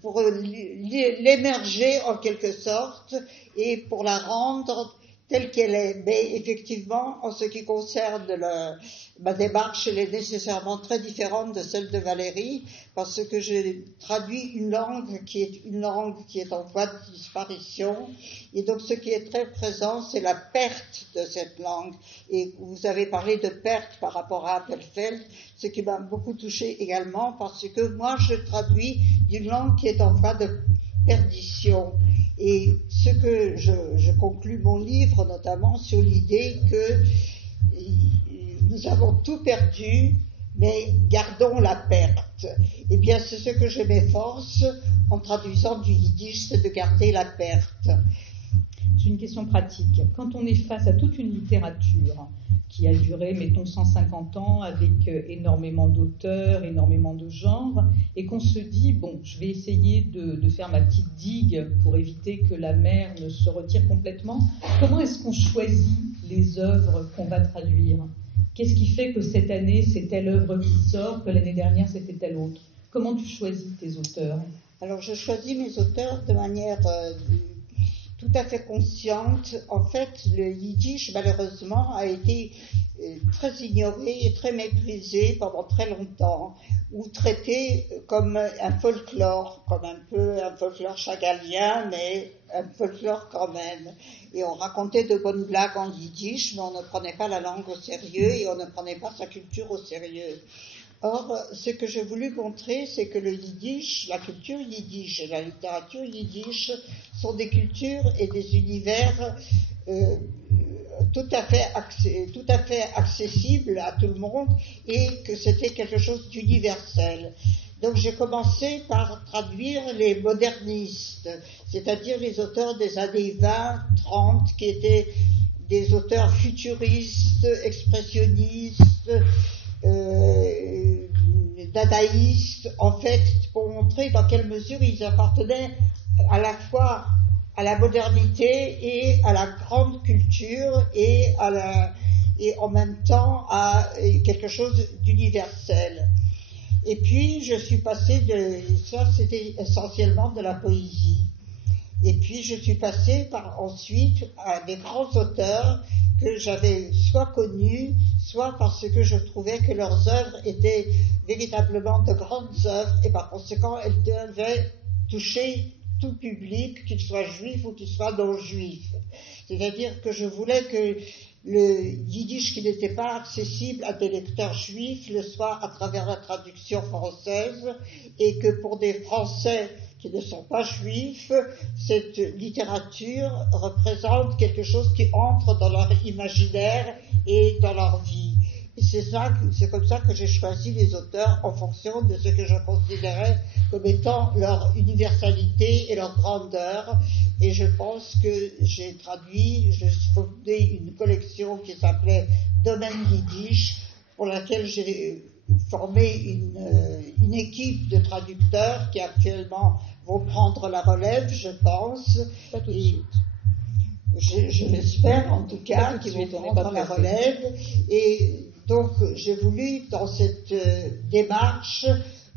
pour l'émerger en quelque sorte et pour la rendre telle qu'elle est. Mais effectivement, en ce qui concerne ma démarche, elle est nécessairement très différente de celle de Valérie, parce que j'ai traduit une langue qui est en voie de disparition. Et donc ce qui est très présent, c'est la perte de cette langue. Et vous avez parlé de perte par rapport à Appelfeld, ce qui m'a beaucoup touché également, parce que moi je traduis d'une langue qui est en voie de perdition. Et ce que je conclus mon livre notamment sur l'idée que nous avons tout perdu, mais gardons la perte. Eh bien, c'est ce que je m'efforce en traduisant du yiddish, c'est de garder la perte. J'ai une question pratique. Quand on est face à toute une littérature qui a duré, mettons, 150 ans, avec énormément d'auteurs, énormément de genres, et qu'on se dit, bon, je vais essayer de faire ma petite digue pour éviter que la mer ne se retire complètement, comment est-ce qu'on choisit les œuvres qu'on va traduire ? Qu'est-ce qui fait que cette année, c'est telle œuvre qui sort, que l'année dernière, c'était telle autre ? Comment tu choisis tes auteurs ? Alors, je choisis mes auteurs de manière tout à fait consciente. En fait, le yiddish, malheureusement, a été très ignoré et très méprisé pendant très longtemps, ou traité comme un folklore, comme un peu un folklore chagalien, mais un folklore quand même. Et on racontait de bonnes blagues en yiddish, mais on ne prenait pas la langue au sérieux et on ne prenait pas sa culture au sérieux. Or, ce que j'ai voulu montrer, c'est que le yiddish, la culture yiddish et la littérature yiddish sont des cultures et des univers tout à fait accessibles à tout le monde, et que c'était quelque chose d'universel. Donc j'ai commencé par traduire les modernistes, c'est-à-dire les auteurs des années 20, 30, qui étaient des auteurs futuristes, expressionnistes, dadaïstes, en fait, pour montrer dans quelle mesure ils appartenaient à la fois à la modernité et à la grande culture et en même temps à quelque chose d'universel. Et puis je suis passée ça c'était essentiellement de la poésie. Et puis je suis passée ensuite à des grands auteurs que j'avais soit connus, soit parce que je trouvais que leurs œuvres étaient véritablement de grandes œuvres et par conséquent elles devaient toucher tout public, qu'il soit juif ou qu'il soit non juif. C'est-à-dire que je voulais que le yiddish qui n'était pas accessible à des lecteurs juifs le soit à travers la traduction française et que pour des Français qui ne sont pas juifs, cette littérature représente quelque chose qui entre dans leur imaginaire et dans leur vie. Et c'est comme ça que j'ai choisi les auteurs en fonction de ce que je considérais comme étant leur universalité et leur grandeur. Et je pense que j'ai fondé une collection qui s'appelait Domaine Yiddish, pour laquelle j'ai formé une équipe de traducteurs qui actuellement vont prendre la relève, je pense. Pas tout de suite. Je l'espère en tout cas qu'ils vont prendre la relève. Et donc j'ai voulu dans cette démarche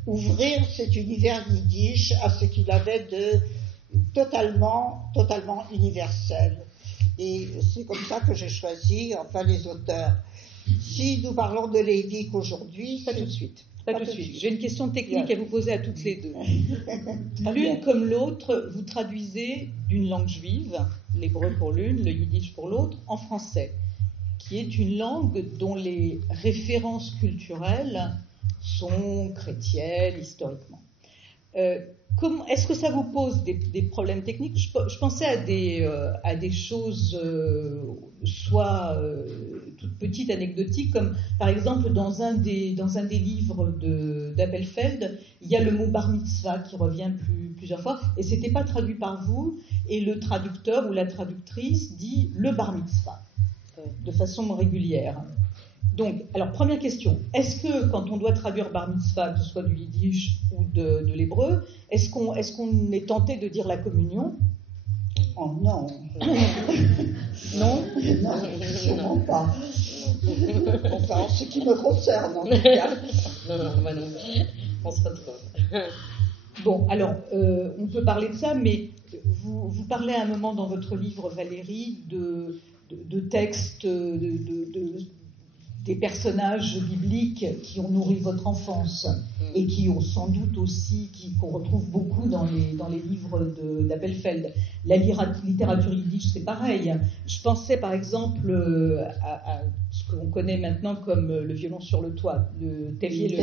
ouvrir cet univers yiddish à ce qu'il avait de totalement universel. Et c'est comme ça que j'ai choisi les auteurs. Si nous parlons de Lévique aujourd'hui... Pas tout de suite. J'ai une question technique à vous poser à toutes les deux. L'une comme l'autre, vous traduisez d'une langue juive, l'hébreu pour l'une, le yiddish pour l'autre, en français, qui est une langue dont les références culturelles sont chrétiennes historiquement. Est-ce que ça vous pose des problèmes techniques ? Je pensais à des choses soit toutes petites, anecdotiques, comme par exemple dans un des livres d'Appelfeld, il y a le mot bar mitzvah qui revient plusieurs fois, et c'était pas traduit par vous, et le traducteur ou la traductrice dit le bar mitzvah de façon régulière. Donc, alors première question, est-ce que quand on doit traduire bar mitzvah, que ce soit du yiddish ou de l'hébreu, est-ce qu'on est tenté de dire la communion ? Oh non. Non, sûrement pas. Enfin, en ce qui me concerne, en tout cas. Non, on se retrouve. Bon, alors, on peut parler de ça, mais vous parlez à un moment dans votre livre, Valérie, de textes, des personnages bibliques qui ont nourri votre enfance et qui ont sans doute aussi, qu'on retrouve beaucoup dans les livres d'Appelfeld. La littérature yiddish, c'est pareil. Je pensais par exemple à ce qu'on connaît maintenant comme le violon sur le toit, le Tévier, le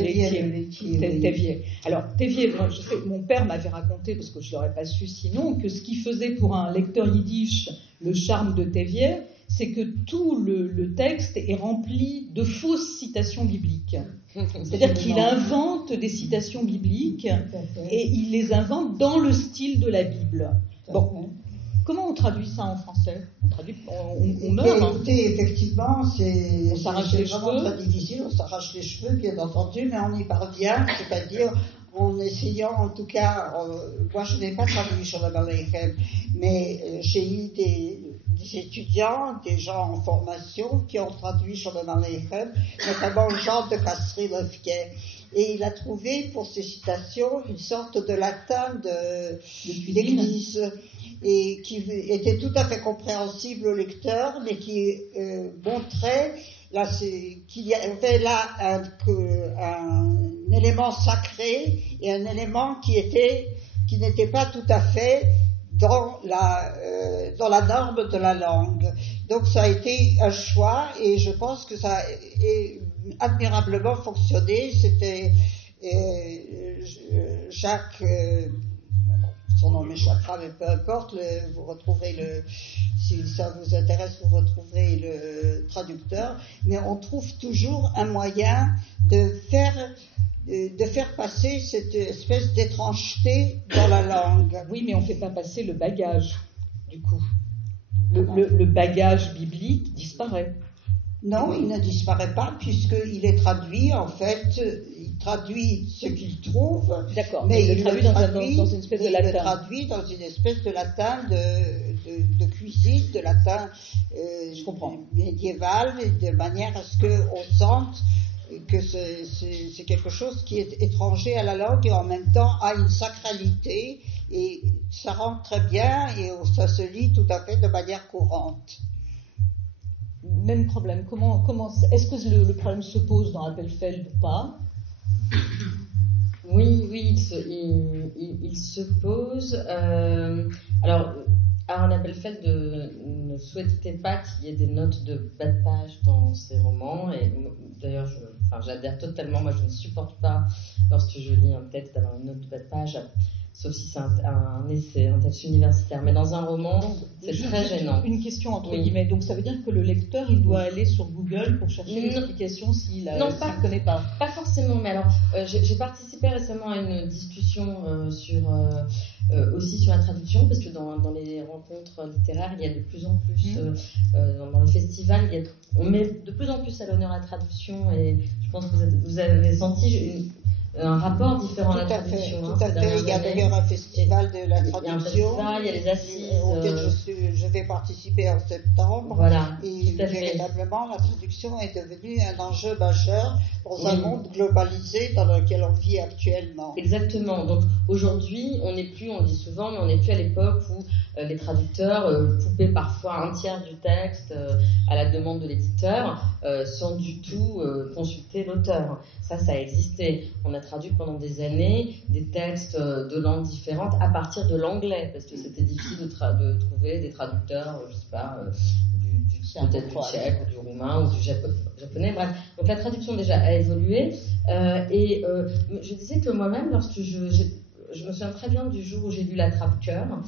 laitier. Tévier. Alors, Tévier, moi, je sais, mon père m'avait raconté, parce que je ne l'aurais pas su sinon, que ce qui faisait pour un lecteur yiddish le charme de Tévier, c'est que tout le texte est rempli de fausses citations bibliques. C'est-à-dire qu'il invente des citations bibliques et il les invente dans le style de la Bible. Bon, comment on traduit ça en français ? On meurt. Écoutez, effectivement, c'est vraiment très difficile. On s'arrache les cheveux, bien entendu, mais on y parvient, c'est-à-dire en essayant, en tout cas, moi je n'ai pas traduit sur le Aleichem, mais j'ai eu des étudiants, des gens en formation qui ont traduit sur le Aleichem, notamment Jean de Castries-Lefquet. Et il a trouvé pour ces citations une sorte de latin d'église et qui était tout à fait compréhensible au lecteur, mais qui montrait qu'il y avait là un élément sacré et un élément qui n'était pas tout à fait dans la norme de la langue. Donc ça a été un choix et je pense que ça a admirablement fonctionné. C'était Jacques, son nom m'échappera, mais peu importe, vous retrouverez si ça vous intéresse, vous retrouverez le traducteur, mais on trouve toujours un moyen de faire passer cette espèce d'étrangeté dans la langue. Oui, mais on ne fait pas passer le bagage, du coup. le bagage biblique disparaît. Non, il ne disparaît pas puisqu'il est traduit, en fait, il traduit ce qu'il trouve. D'accord, mais il le traduit dans une espèce de latin. Il le traduit dans une espèce de latin de cuisine, de latin médiéval, de manière à ce qu'on sente que c'est quelque chose qui est étranger à la langue et en même temps a une sacralité, et ça rentre très bien et ça se lit tout à fait de manière courante. Même problème. Est-ce que le problème se pose dans Appelfeld ou pas? Oui, il se pose. Alors, Aaron Appelfeld ne souhaitait pas qu'il y ait des notes de bas de page dans ses romans, et d'ailleurs, j'adhère totalement. Moi, je ne supporte pas, lorsque je lis un texte, d'avoir une note de bas de page, sauf si c'est un essai, un texte universitaire. Mais dans un roman, c'est très gênant. Une question entre guillemets. Donc, ça veut dire que le lecteur, il doit aller sur Google pour chercher l'explication s'il ne connaît pas. Pas forcément, mais alors, j'ai participé récemment à une discussion aussi sur la traduction, parce que dans les rencontres littéraires, il y a de plus en plus, dans les festivals, on met de plus en plus à l'honneur la traduction, et je pense que vous avez senti un rapport différent à la traduction. Tout à fait. Il y a d'ailleurs un festival de la traduction. Il y a les assises auquel je vais participer en septembre. Voilà. Et véritablement, la traduction est devenue un enjeu majeur dans un monde globalisé dans lequel on vit actuellement. Exactement. Donc aujourd'hui, on le dit souvent, mais on n'est plus à l'époque où les traducteurs coupaient parfois un tiers du texte à la demande de l'éditeur, sans du tout consulter l'auteur. Ça a existé. On a traduit pendant des années des textes de langues différentes à partir de l'anglais, parce que c'était difficile de trouver des traducteurs, je sais pas, peut-être du tchèque, ou du roumain, ou du japonais, bref. Donc la traduction déjà a évolué, et je disais que moi-même, lorsque je me souviens très bien du jour où j'ai lu L'Attrape-Cœur,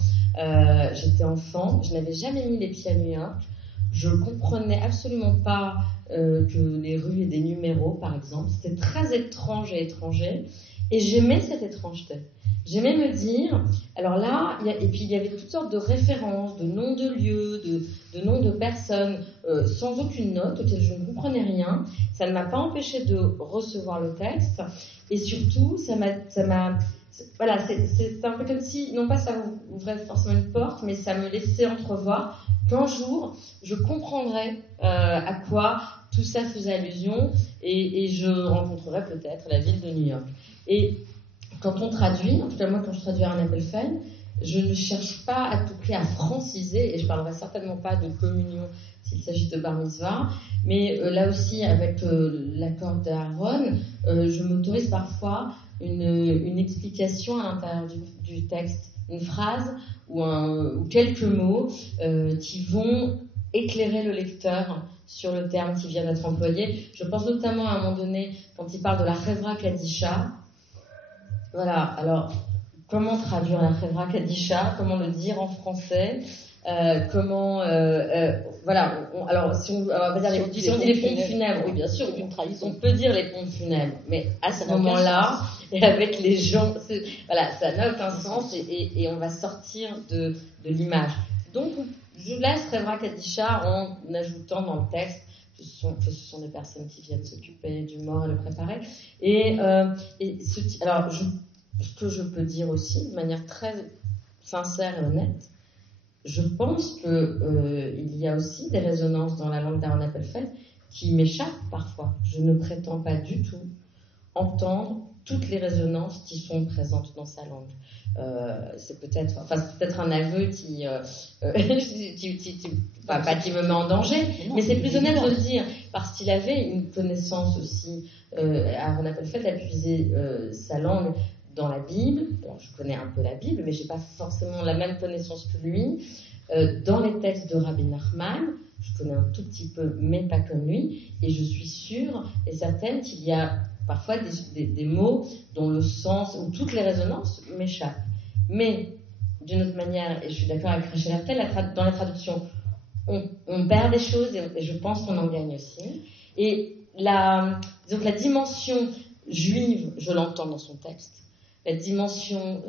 j'étais enfant, je n'avais jamais mis les pieds à New York. Je comprenais absolument pas que les rues aient des numéros, par exemple. C'était très étrange et étranger. Et j'aimais cette étrangeté. J'aimais me dire... Alors là, il y avait toutes sortes de références, de noms de lieux, de noms de personnes, sans aucune note, auxquelles je ne comprenais rien. Ça ne m'a pas empêché de recevoir le texte. Et surtout, ça m'a voilà, c'est un peu comme si, non pas ça ouvrait forcément une porte, mais ça me laissait entrevoir qu'un jour, je comprendrais à quoi tout ça faisait allusion, et je rencontrerais peut-être la ville de New York. Et quand on traduit, en tout cas moi quand je traduis Aaron Appelfeld, je ne cherche pas à tout prix à franciser, et je ne parlerai certainement pas de communion s'il s'agit de bar mitzvah, mais là aussi avec l'accord d'Aaron, je m'autorise parfois une explication à l'intérieur du texte, une phrase ou quelques mots qui vont éclairer le lecteur sur le terme qui vient d'être employé. Je pense notamment à un moment donné, quand il parle de la Chevra Kadisha. Voilà, alors comment traduire la Chevra Kadisha, comment le dire en français, voilà, alors si on va dire les pompes funèbres, oui bien sûr, on peut dire les pompes funèbres, mais à ce moment-là, et avec les gens, voilà, ça n'a aucun sens, et on va sortir de l'image. Donc je laisse Chevra Kadisha en ajoutant dans le texte que ce sont des personnes qui viennent s'occuper du mort et le préparer. Alors ce que je peux dire aussi de manière très sincère et honnête, je pense qu'il y a aussi des résonances dans la langue d'Aaron Appelfeld qui m'échappent parfois. Je ne prétends pas du tout entendre toutes les résonances qui sont présentes dans sa langue. C'est peut-être un aveu qui me met en danger, mais c'est plus honnête de le dire, parce qu'il avait une connaissance aussi, Aaron Appelfeld a puisé sa langue dans la Bible. Alors, je connais un peu la Bible, mais je n'ai pas forcément la même connaissance que lui. Dans les textes de Rabbi Nachman, je connais un tout petit peu, mais pas comme lui, et je suis sûre et certaine qu'il y a parfois des mots dont le sens, ou toutes les résonances m'échappent. Mais, d'une autre manière, et je suis d'accord avec Rachel Hertel, dans la traduction, on perd des choses, et je pense qu'on en gagne aussi. Et la dimension juive, je l'entends dans son texte. La dimension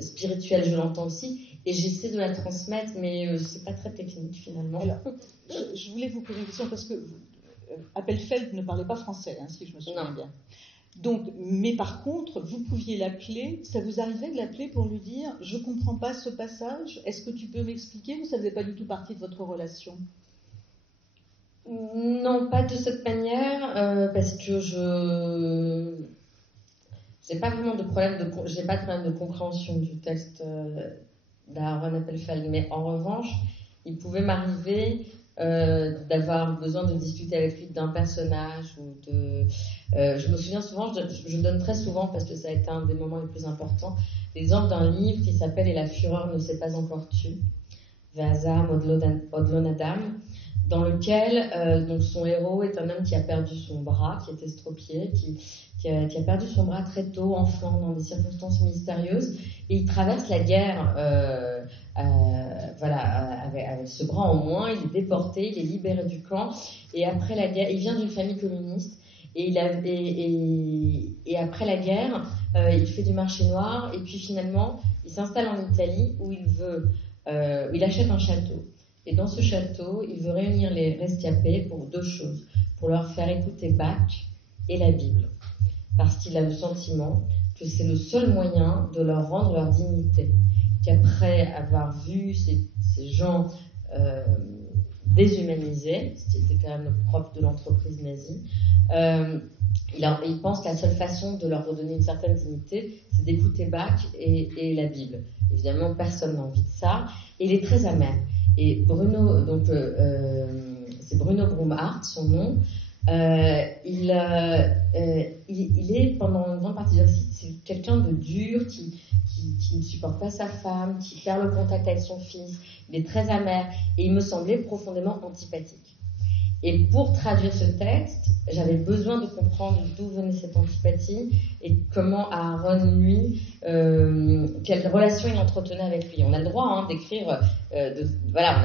spirituelle, je l'entends aussi. Et j'essaie de la transmettre, mais c'est pas très technique finalement. Alors, je voulais vous poser une question parce que Appelfeld ne parlait pas français, si je me souviens bien. Donc, mais par contre, vous pouviez l'appeler, ça vous arrivait de l'appeler pour lui dire « Je ne comprends pas ce passage, est-ce que tu peux m'expliquer » ou ça ne faisait pas du tout partie de votre relation ? Non, pas de cette manière, parce que j'ai pas vraiment de problème de compréhension du texte d'Aaron Appelfeld, mais en revanche, il pouvait m'arriver d'avoir besoin de discuter avec lui d'un personnage ou de... je me souviens souvent, je donne très souvent, parce que ça a été un des moments les plus importants, l'exemple d'un livre qui s'appelle « Et la fureur ne s'est pas encore tue », Ve'azar Odlo Nadam, dans lequel donc son héros est un homme qui a perdu son bras, qui est estropié, qui a perdu son bras très tôt, enfant, dans des circonstances mystérieuses, et il traverse la guerre avec ce bras en moins, il est déporté, il est libéré du camp, et après la guerre, il vient d'une famille communiste, et après la guerre, il fait du marché noir, et puis finalement, il s'installe en Italie où il achète un château. Et dans ce château, il veut réunir les rescapés pour deux choses, pour leur faire écouter Bach et la Bible, parce qu'il a le sentiment que c'est le seul moyen de leur rendre leur dignité, qu'après avoir vu ces gens déshumanisés, ce qui était quand même le propre de l'entreprise nazie, il pense que la seule façon de leur redonner une certaine dignité, c'est d'écouter Bach et la Bible. Évidemment, personne n'a envie de ça, et il est très amer. Et Bruno, donc c'est Bruno Brumart, son nom. Il est pendant une grande partie de l'exercice, c'est quelqu'un de dur qui ne supporte pas sa femme, qui perd le contact avec son fils. Il est très amer et il me semblait profondément antipathique. Et pour traduire ce texte, j'avais besoin de comprendre d'où venait cette antipathie et comment Aaron, lui, quelle relation il entretenait avec lui. On a le droit d'écrire, on a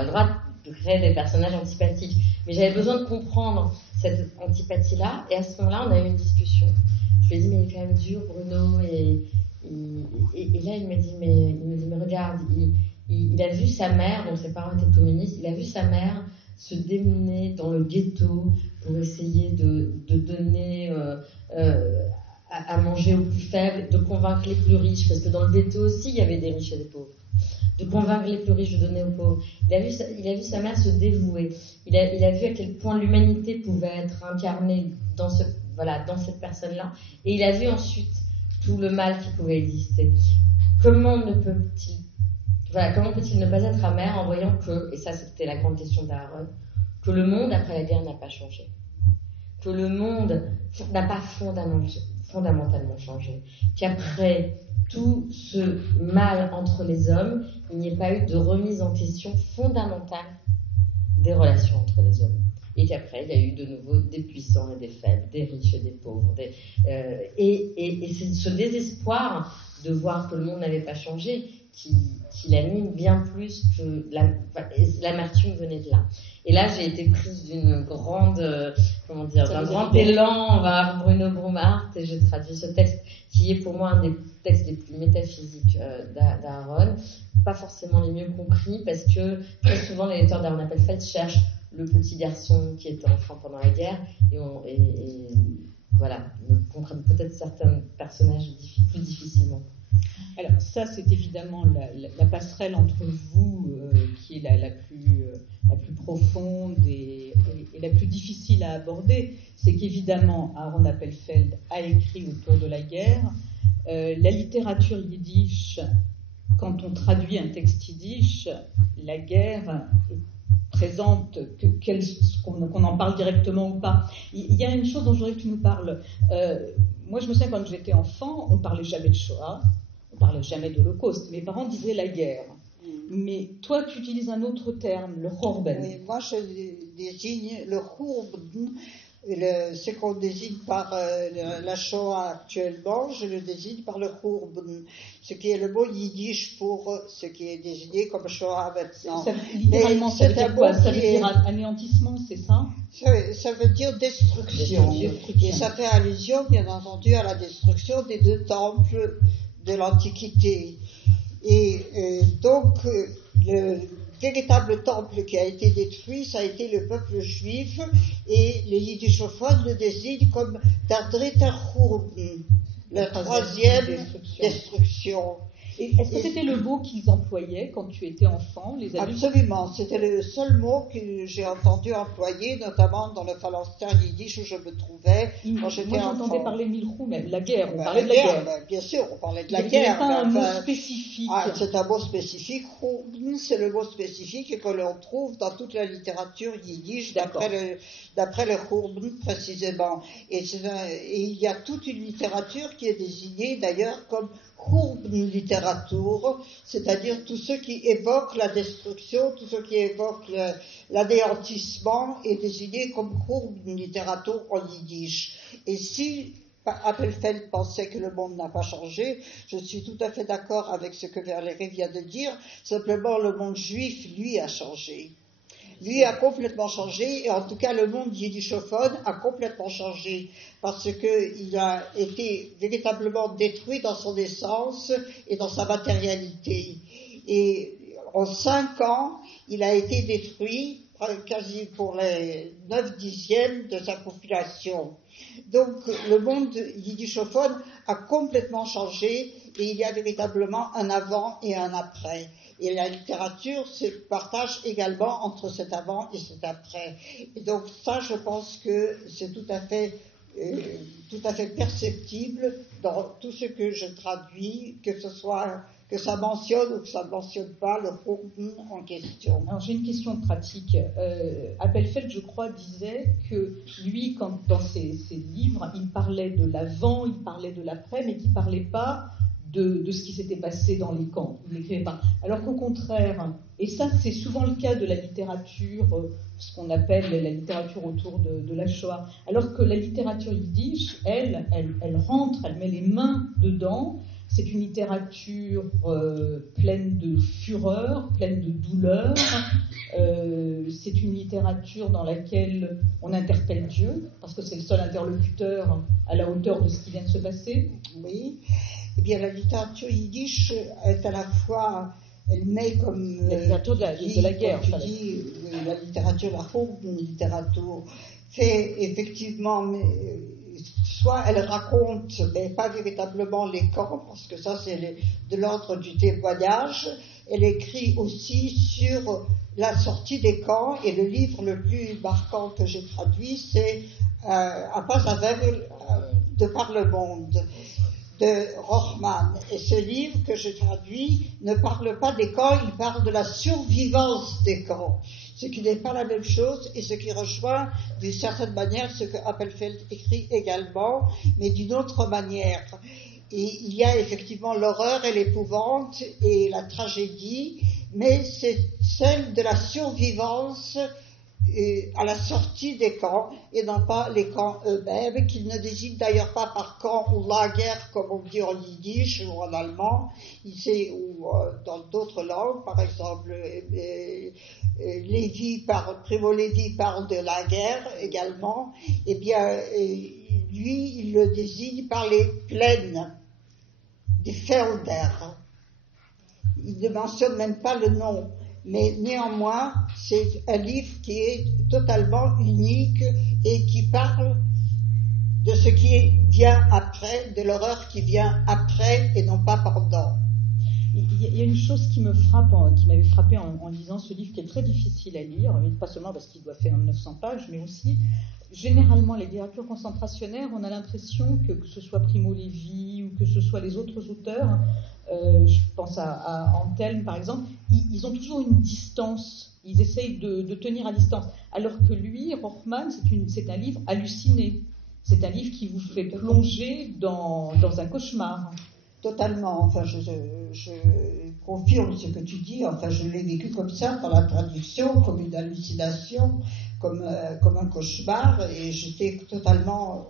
le droit de créer des personnages antipathiques. Mais j'avais besoin de comprendre cette antipathie-là, et à ce moment-là, on a eu une discussion. Je lui ai dit, mais il est quand même dur, Bruno, et là, il me dit, mais regarde, il a vu sa mère, donc ses parents étaient communistes, il a vu sa mère se démener dans le ghetto pour essayer de donner à manger aux plus faibles, de convaincre les plus riches, parce que dans le ghetto aussi, il y avait des riches et des pauvres. De convaincre les plus riches de donner aux pauvres. Il a vu sa mère se dévouer. Il a vu à quel point l'humanité pouvait être incarnée dans cette personne-là. Et il a vu ensuite tout le mal qui pouvait exister. Comment peut-il ne pas être amer en voyant que, et ça c'était la grande question d'Aaron, que le monde après la guerre n'a pas changé, que le monde n'a pas fondamentalement changé, qu'après tout ce mal entre les hommes, il n'y ait pas eu de remise en question fondamentale des relations entre les hommes. Et qu'après, il y a eu de nouveau des puissants et des faibles, des riches et des pauvres. Et c'est ce désespoir de voir que le monde n'avait pas changé qui l'anime bien plus que l'amertume venait de là. Et là, j'ai été prise d'un grand élan vers Bruno Brumart et j'ai traduit ce texte qui est pour moi un des textes les plus métaphysiques d'Aaron. Pas forcément les mieux compris parce que très souvent les lecteurs d'Aaron Appelfeld cherchent le petit garçon qui était enfant pendant la guerre et ne comprennent peut-être certains personnages plus difficilement. Alors ça, c'est évidemment la passerelle entre vous qui est la plus profonde et la plus difficile à aborder. C'est qu'évidemment, Aaron Appelfeld a écrit autour de la guerre. La littérature yiddish, quand on traduit un texte yiddish, la guerre est présente, qu'on en parle directement ou pas. Il y a une chose dont je voudrais que tu nous parles. Moi, je me souviens, quand j'étais enfant, on ne parlait jamais de Shoah. On ne parlait jamais de l'Holocauste. Mes parents disaient la guerre. Mais toi, tu utilises un autre terme, le Khorban. Oui, moi, je désigne le Khorban, ce qu'on désigne par la Shoah actuellement, je le désigne par le Khorban, ce qui est le mot yiddish pour ce qui est désigné comme Shoah maintenant. Littéralement, ça veut dire quoi ? Ça veut dire anéantissement, c'est ça ? Ça veut dire destruction. Et ça fait allusion, bien entendu, à la destruction des deux temples de l'Antiquité. Et donc, le véritable temple qui a été détruit, ça a été le peuple juif, et les yiddishophones le désignent comme der dritter Churban, la troisième destruction. Est-ce que c'était le mot qu'ils employaient quand tu étais enfant, les adultes? Absolument, c'était le seul mot que j'ai entendu employer, notamment dans le phalanstère yiddish où je me trouvais quand j'étais enfant. Moi, j'entendais parler milchou, même la guerre, on parlait de la guerre. Bien sûr, on parlait de la guerre. C'est un mot spécifique. C'est un mot spécifique. C'est le mot spécifique que l'on trouve dans toute la littérature yiddish, d'après le Churban précisément. Et il y a toute une littérature qui est désignée d'ailleurs comme Churban littérature, c'est-à-dire tout ce qui évoque la destruction, tout ce qui évoque l'anéantissement est désigné comme Churban littérature en yiddish. Et si Appelfeld pensait que le monde n'a pas changé, je suis tout à fait d'accord avec ce que Valérie vient de dire, simplement le monde juif, lui, a changé. Lui a complètement changé, et en tout cas le monde yiddishophone a complètement changé, parce qu'il a été véritablement détruit dans son essence et dans sa matérialité. Et en 5 ans, il a été détruit quasi pour les 9/10 de sa population. Donc le monde yiddishophone a complètement changé, et il y a véritablement un avant et un après. Et la littérature se partage également entre cet avant et cet après. Et donc ça, je pense que c'est tout à fait perceptible dans tout ce que je traduis, que ça mentionne ou que ça ne mentionne pas le Churban en question. Alors j'ai une question pratique. Appelfeld, je crois, disait que lui, quand dans ses livres, il parlait de l'avant, il parlait de l'après, mais qu'il ne parlait pas de ce qui s'était passé dans les camps. Il n'écrivait pas. Alors qu'au contraire, et ça c'est souvent le cas de la littérature, ce qu'on appelle la littérature autour de la Shoah, alors que la littérature yiddish, elle rentre, elle met les mains dedans. C'est une littérature pleine de fureur, pleine de douleur. C'est une littérature dans laquelle on interpelle Dieu, parce que c'est le seul interlocuteur à la hauteur de ce qui vient de se passer. Oui. Eh bien, la littérature yiddish est à la fois, elle met comme la littérature de la guerre, comme tu dis, la littérature, la Churban littérature, fait effectivement, soit elle raconte, mais pas véritablement les camps, parce que ça c'est de l'ordre du témoignage. Elle écrit aussi sur la sortie des camps, et le livre le plus marquant que j'ai traduit, c'est À pas aveugle de par le monde, de Rochman. Et ce livre que je traduis ne parle pas des camps, il parle de la survivance des camps, ce qui n'est pas la même chose, et ce qui rejoint d'une certaine manière ce que Appelfeld écrit également, mais d'une autre manière. Et il y a effectivement l'horreur et l'épouvante et la tragédie, mais c'est celle de la survivance à la sortie des camps, et non pas les camps eux-mêmes, qu'ils ne désignent d'ailleurs pas par camp ou lager, comme on dit en yiddish ou en allemand, ou dans d'autres langues, par exemple, Primo Levi parle de lager également. Eh bien, lui, il le désigne par les plaines des Felder. Il ne mentionne même pas le nom. Mais néanmoins, c'est un livre qui est totalement unique et qui parle de ce qui vient après, de l'horreur qui vient après et non pas pendant. Il y a une chose qui m'avait frappé en lisant ce livre, qui est très difficile à lire, pas seulement parce qu'il doit faire 900 pages, mais aussi, généralement, les littératures concentrationnaires, on a l'impression que ce soit Primo Levi ou que ce soit les autres auteurs, je pense à Antelme par exemple, ils ont toujours une distance, ils essayent de tenir à distance, alors que lui, Rochman, c'est un livre halluciné, c'est un livre qui vous fait plonger dans un cauchemar. Totalement, enfin je confirme ce que tu dis, enfin je l'ai vécu comme ça dans la traduction, comme une hallucination, comme un cauchemar, et j'étais totalement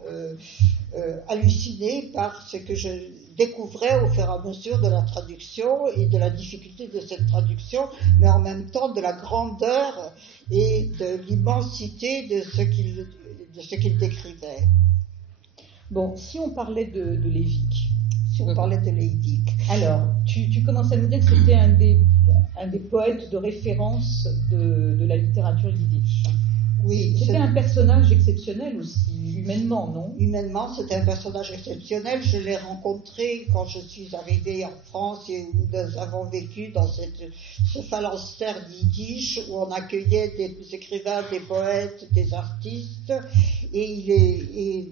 hallucinée par ce que je découvrais au fur et à mesure de la traduction et de la difficulté de cette traduction, mais en même temps de la grandeur et de l'immensité de ce qu'il décrivait. Bon, si on parlait de Lévique, si on parlait de Leivik. Alors, tu commences à nous dire que c'était un des poètes de référence de la littérature yiddish. Oui. C'était un personnage exceptionnel aussi, humainement, non? Humainement, c'était un personnage exceptionnel. Je l'ai rencontré quand je suis arrivée en France et où nous avons vécu dans ce phalanstère yiddish où on accueillait des écrivains, des poètes, des artistes, et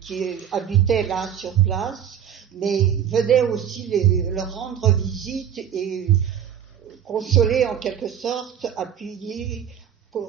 qui habitaient là sur place, mais venaient aussi leur rendre visite et consoler en quelque sorte, appuyer,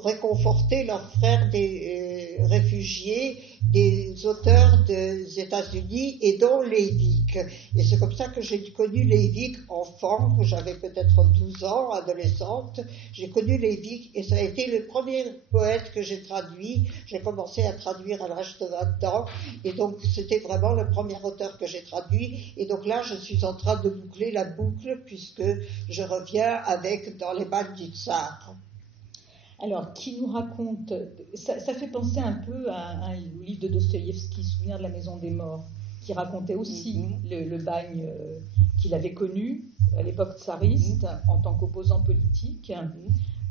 réconforter leurs frères des réfugiés, des auteurs des États-Unis et dont Leivik. Et c'est comme ça que j'ai connu Leivik enfant, j'avais peut-être 12 ans, adolescente. J'ai connu Leivik et ça a été le premier poète que j'ai traduit. J'ai commencé à traduire à l'âge de 20 ans et donc c'était vraiment le premier auteur que j'ai traduit. Et donc là, je suis en train de boucler la boucle puisque je reviens avec Dans les balles du tsar. Alors, qui nous raconte, ça fait penser un peu à un livre de Dostoïevski, Souvenir de la maison des morts, qui racontait aussi le bagne qu'il avait connu à l'époque tsariste en tant qu'opposant politique.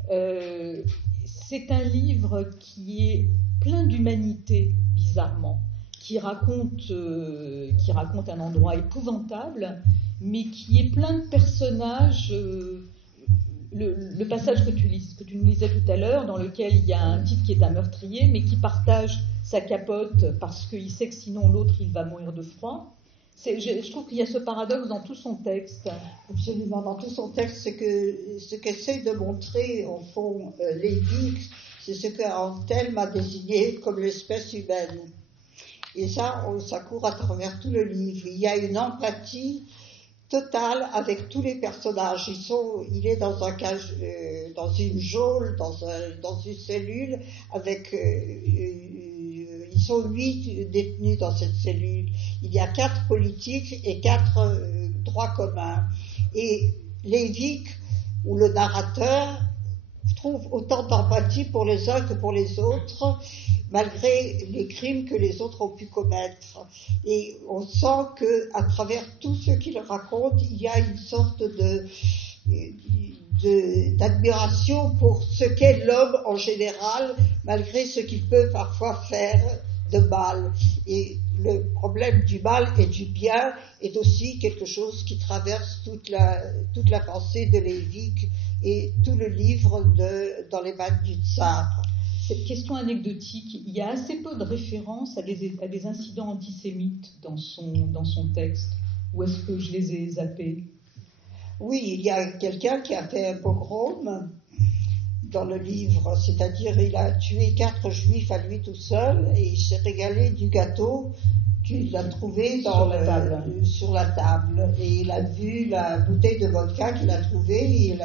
C'est un livre qui est plein d'humanité, bizarrement, qui raconte un endroit épouvantable, mais qui est plein de personnages. Le passage que tu nous lisais tout à l'heure, dans lequel il y a un type qui est un meurtrier, mais qui partage sa capote parce qu'il sait que sinon l'autre il va mourir de froid. Je trouve qu'il y a ce paradoxe dans tout son texte. Absolument, dans tout son texte, ce qu'essaie de montrer au fond Leivik, c'est ce qu'Antelme a désigné comme l'espèce humaine. Et ça court à travers tout le livre. Il y a une empathie totale avec tous les personnages. Il est dans un cage, dans une geôle, dans une cellule, avec ils sont 8 détenus dans cette cellule. Il y a 4 politiques et 4 droits communs. Et Leivik, ou le narrateur, trouve autant d'empathie pour les uns que pour les autres, malgré les crimes que les autres ont pu commettre. Et on sent qu'à travers tout ce qu'il raconte, il y a une sorte d'admiration pour ce qu'est l'homme en général, malgré ce qu'il peut parfois faire de mal. Et le problème du mal et du bien est aussi quelque chose qui traverse toute la pensée de Leivik et tout le livre Dans les balles du tsar. Cette question anecdotique, il y a assez peu de références à des incidents antisémites dans son texte. Ou est-ce que je les ai zappés? Oui, il y a quelqu'un qui a fait un pogrom dans le livre, c'est-à-dire il a tué 4 juifs à lui tout seul et il s'est régalé du gâteau qu'il a trouvé sur la table. Et il a vu la bouteille de vodka qu'il a trouvée et il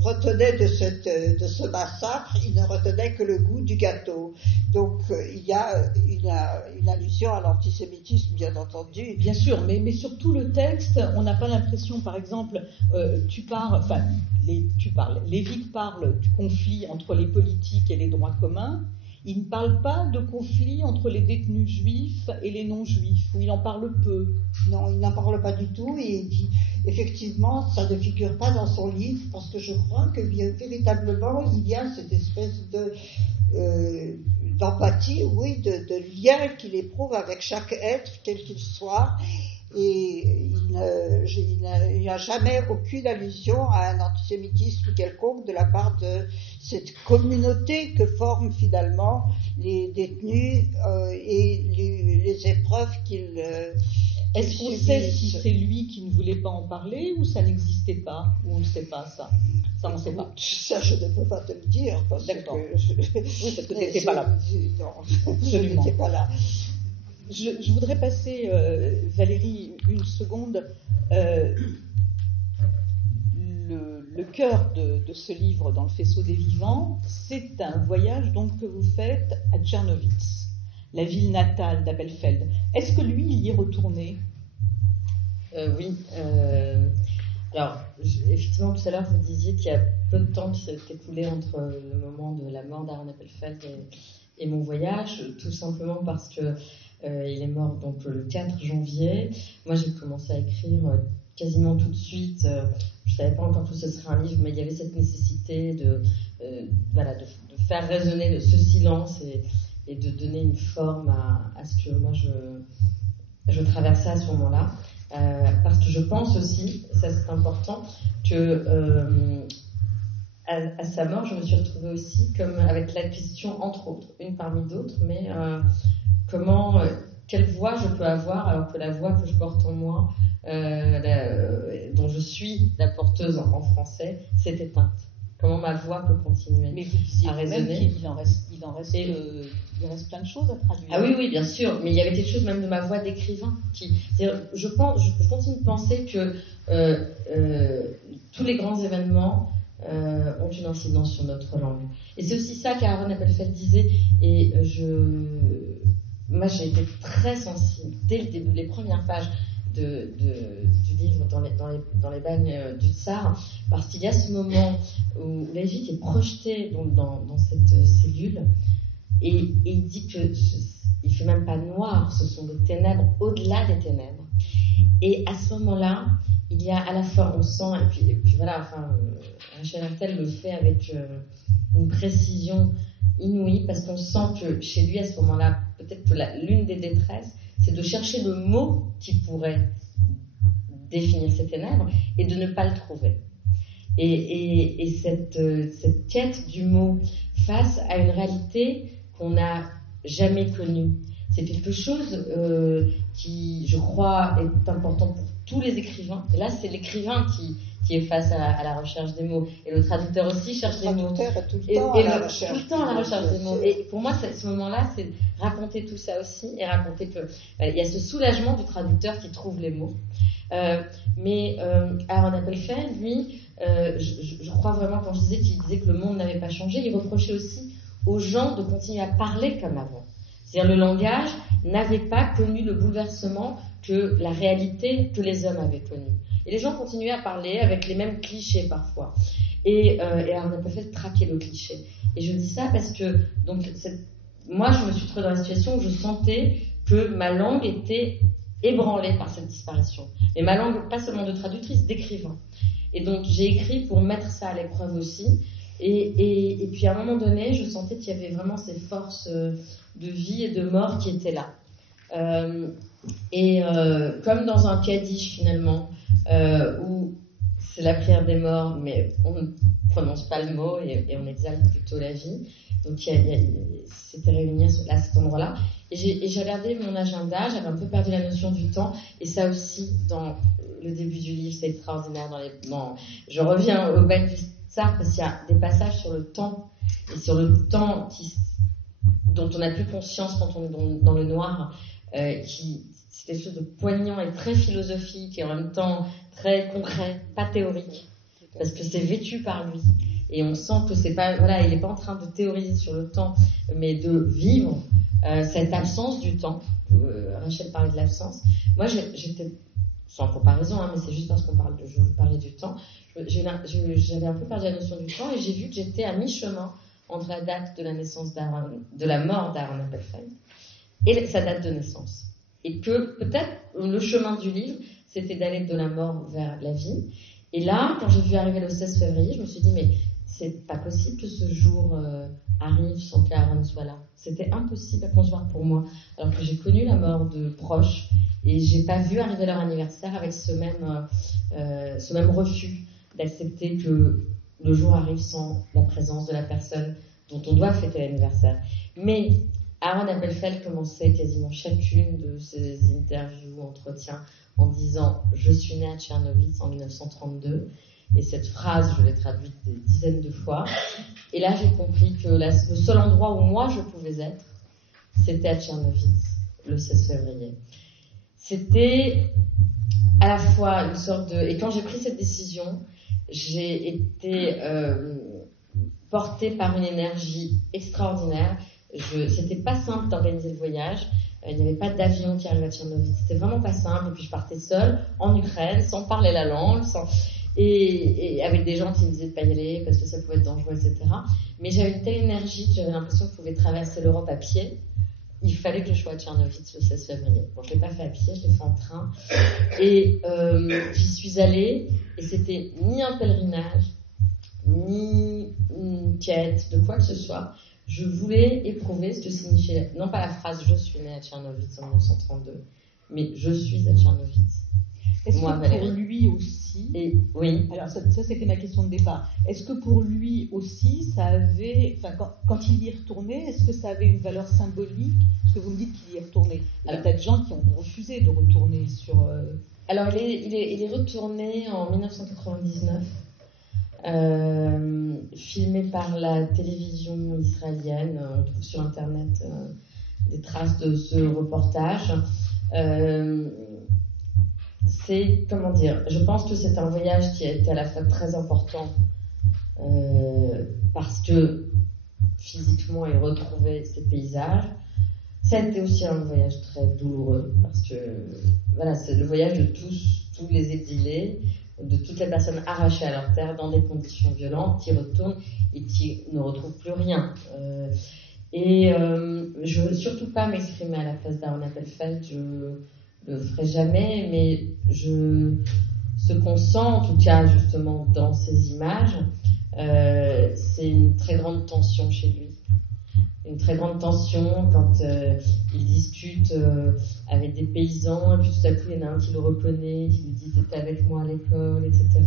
retenait de ce massacre, il ne retenait que le goût du gâteau. Donc il y a une allusion à l'antisémitisme, bien entendu. Bien sûr, mais sur tout le texte, on n'a pas l'impression, par exemple, Leivik parle du conflit entre les politiques et les droits communs. Il ne parle pas de conflit entre les détenus juifs et les non-juifs, ou il en parle peu. Non, il n'en parle pas du tout, et il dit, effectivement, ça ne figure pas dans son livre, parce que je crois que véritablement, il y a cette espèce d'empathie, oui, de lien qu'il éprouve avec chaque être, quel qu'il soit, et il n'y a jamais aucune allusion à un antisémitisme quelconque de la part de cette communauté que forment finalement les détenus et les épreuves qu'ils Est-ce qu'on sait si c'est lui qui ne voulait pas en parler ou ça n'existait pas, ou on ne sait pas ça? Ça, on ne sait pas. Ça, je ne peux pas te le dire. D'accord. Oui, parce que tu n'étais pas là. Non, absolument. Je n'étais pas là. Je voudrais passer, Valérie, une seconde. Le cœur de ce livre, Dans le faisceau des vivants, c'est un voyage donc, que vous faites à Tchernowitz, la ville natale d'Abelfeld. Est-ce que lui, il y est retourné? Oui. Alors, effectivement, tout à l'heure, vous disiez qu'il y a peu de temps qui s'est écoulé entre le moment de la mort d'Aaron Appelfeld et mon voyage, tout simplement parce que Il est mort donc le 4 janvier. Moi, j'ai commencé à écrire quasiment tout de suite. Je ne savais pas encore que ce serait un livre, mais il y avait cette nécessité de faire résonner de ce silence et de donner une forme à ce que moi je traversais à ce moment-là. Parce que je pense aussi, ça c'est important, que à sa mort, je me suis retrouvée aussi comme avec la question, entre autres, une parmi d'autres, mais quelle voix je peux avoir alors que la voix que je porte en moi, dont je suis la porteuse en français, s'est éteinte. Comment ma voix peut continuer à résonner. Il reste plein de choses à traduire. Ah oui, bien sûr, mais il y avait quelque chose même de ma voix d'écrivain. Je continue de penser que tous les grands événements ont une incidence sur notre langue. Et c'est aussi ça qu'Aaron Appelfeld disait, et moi j'ai été très sensible dès le début, les premières pages du livre dans les bagnes du Tsar, parce qu'il y a ce moment où la vie est projetée dans cette cellule, et il dit que il fait même pas noir, ce sont des ténèbres au-delà des ténèbres. Et à ce moment-là, il y a à la fois, on sent, et puis voilà, Rachel Hertel le fait avec une précision inouïe, parce qu'on sent que chez lui, à ce moment-là, peut-être que l'une des détresses, c'est de chercher le mot qui pourrait définir ces ténèbres et de ne pas le trouver. Et cette quête du mot face à une réalité qu'on n'a jamais connue. C'est quelque chose qui, je crois, est important pour tous les écrivains. Et là, c'est l'écrivain qui est face à la recherche des mots. Et le traducteur aussi cherche des mots. Le traducteur est tout le temps à la recherche des mots. Et pour moi, ce moment-là, c'est raconter tout ça aussi et raconter que il y a ce soulagement du traducteur qui trouve les mots. Mais Aaron Appelfeld, lui, je crois vraiment, quand je disais qu'il disait que le monde n'avait pas changé, il reprochait aussi aux gens de continuer à parler comme avant. C'est-à-dire le langage n'avait pas connu le bouleversement que la réalité que les hommes avaient connu. Et les gens continuaient à parler avec les mêmes clichés parfois. Et Aaron Appelfeld traquait le cliché. Et je dis ça parce que moi, je me suis trouvée dans la situation où je sentais que ma langue était ébranlée par cette disparition. Mais ma langue, pas seulement de traductrice, d'écrivain. Et donc, j'ai écrit pour mettre ça à l'épreuve aussi. Et puis, à un moment donné, je sentais qu'il y avait vraiment ces forces de vie et de mort qui étaient là. Comme dans un Kaddish, finalement, où c'est la prière des morts, mais on ne prononce pas le mot et on exalte plutôt la vie. Donc, c'était réuni à cet endroit-là. Et j'ai regardé mon agenda, j'avais un peu perdu la notion du temps. Et ça aussi, dans le début du livre, c'est extraordinaire. Je reviens au bac du Tsar parce qu'il y a des passages sur le temps et sur le temps dont on n'a plus conscience quand on est dans le noir, c'est quelque chose de poignant et très philosophique et en même temps très concret, pas théorique, parce que c'est vécu par lui. Et on sent que c'est pas, il n'est pas en train de théoriser sur le temps, mais de vivre cette absence du temps. Rachel parlait de l'absence. Moi, j'étais, sans comparaison, mais c'est juste parce je parlais du temps, j'avais un peu perdu la notion du temps et j'ai vu que j'étais à mi-chemin entre la date de la mort d'Aaron Appelfeld et sa date de naissance. Et que peut-être le chemin du livre, c'était d'aller de la mort vers la vie. Et là, quand j'ai vu arriver le 16 février, je me suis dit, mais c'est pas possible que ce jour arrive sans qu'Aaron soit là. C'était impossible à concevoir pour moi, alors que j'ai connu la mort de proches et j'ai pas vu arriver leur anniversaire avec ce même refus d'accepter que le jour arrive sans la présence de la personne dont on doit fêter l'anniversaire. Mais Aaron Appelfeld commençait quasiment chacune de ses interviews, entretiens, en disant « Je suis né à Tchernowitz en 1932 ». Et cette phrase, je l'ai traduite des dizaines de fois. Et là, j'ai compris que le seul endroit où moi, je pouvais être, c'était à Tchernowitz, le 16 février. C'était à la fois une sorte de... Et quand j'ai pris cette décision, j'ai été portée par une énergie extraordinaire. C'était pas simple d'organiser le voyage. Il n'y avait pas d'avion qui arrivait à Tchernowitz. C'était vraiment pas simple. Et puis je partais seule en Ukraine, sans parler la langue, et avec des gens qui me disaient de pas y aller parce que ça pouvait être dangereux, etc. Mais j'avais une telle énergie que j'avais l'impression que je pouvais traverser l'Europe à pied. il fallait que je sois à Tchernovitz le 16 février. Bon, je ne l'ai pas fait à pied, je l'ai fait en train. Et j'y suis allée, et c'était ni un pèlerinage, ni une quête de quoi que ce soit. Je voulais éprouver ce que signifiait, non pas la phrase « je suis née à Tchernovitz en 1932 », mais « je suis à Tchernovitz ». Est-ce que pour lui aussi, oui. Alors ça c'était ma question de départ, est-ce que pour lui aussi, ça avait, enfin, quand il y est retourné, est-ce que ça avait une valeur symbolique? Parce que vous me dites qu'il y est retourné. Il y a peut-être des gens qui ont refusé de retourner sur... Alors il est retourné en 1999, filmé par la télévision israélienne. On trouve sur Internet des traces de ce reportage. C'est, comment dire, je pense que c'est un voyage qui a été à la fois très important parce que physiquement il retrouvait ces paysages. Ça a été aussi un voyage très douloureux parce que voilà, c'est le voyage de tous les exilés, de toutes les personnes arrachées à leur terre dans des conditions violentes qui retournent et qui ne retrouvent plus rien. Je ne veux surtout pas m'exprimer à la place d'Aaron Appelfeld, je le ferai jamais, mais ce qu'on sent en tout cas justement dans ces images, c'est une très grande tension chez lui. Une très grande tension quand il discute avec des paysans, et puis tout à coup il y en a un qui le reconnaît, qui lui dit t'étais avec moi à l'école, etc.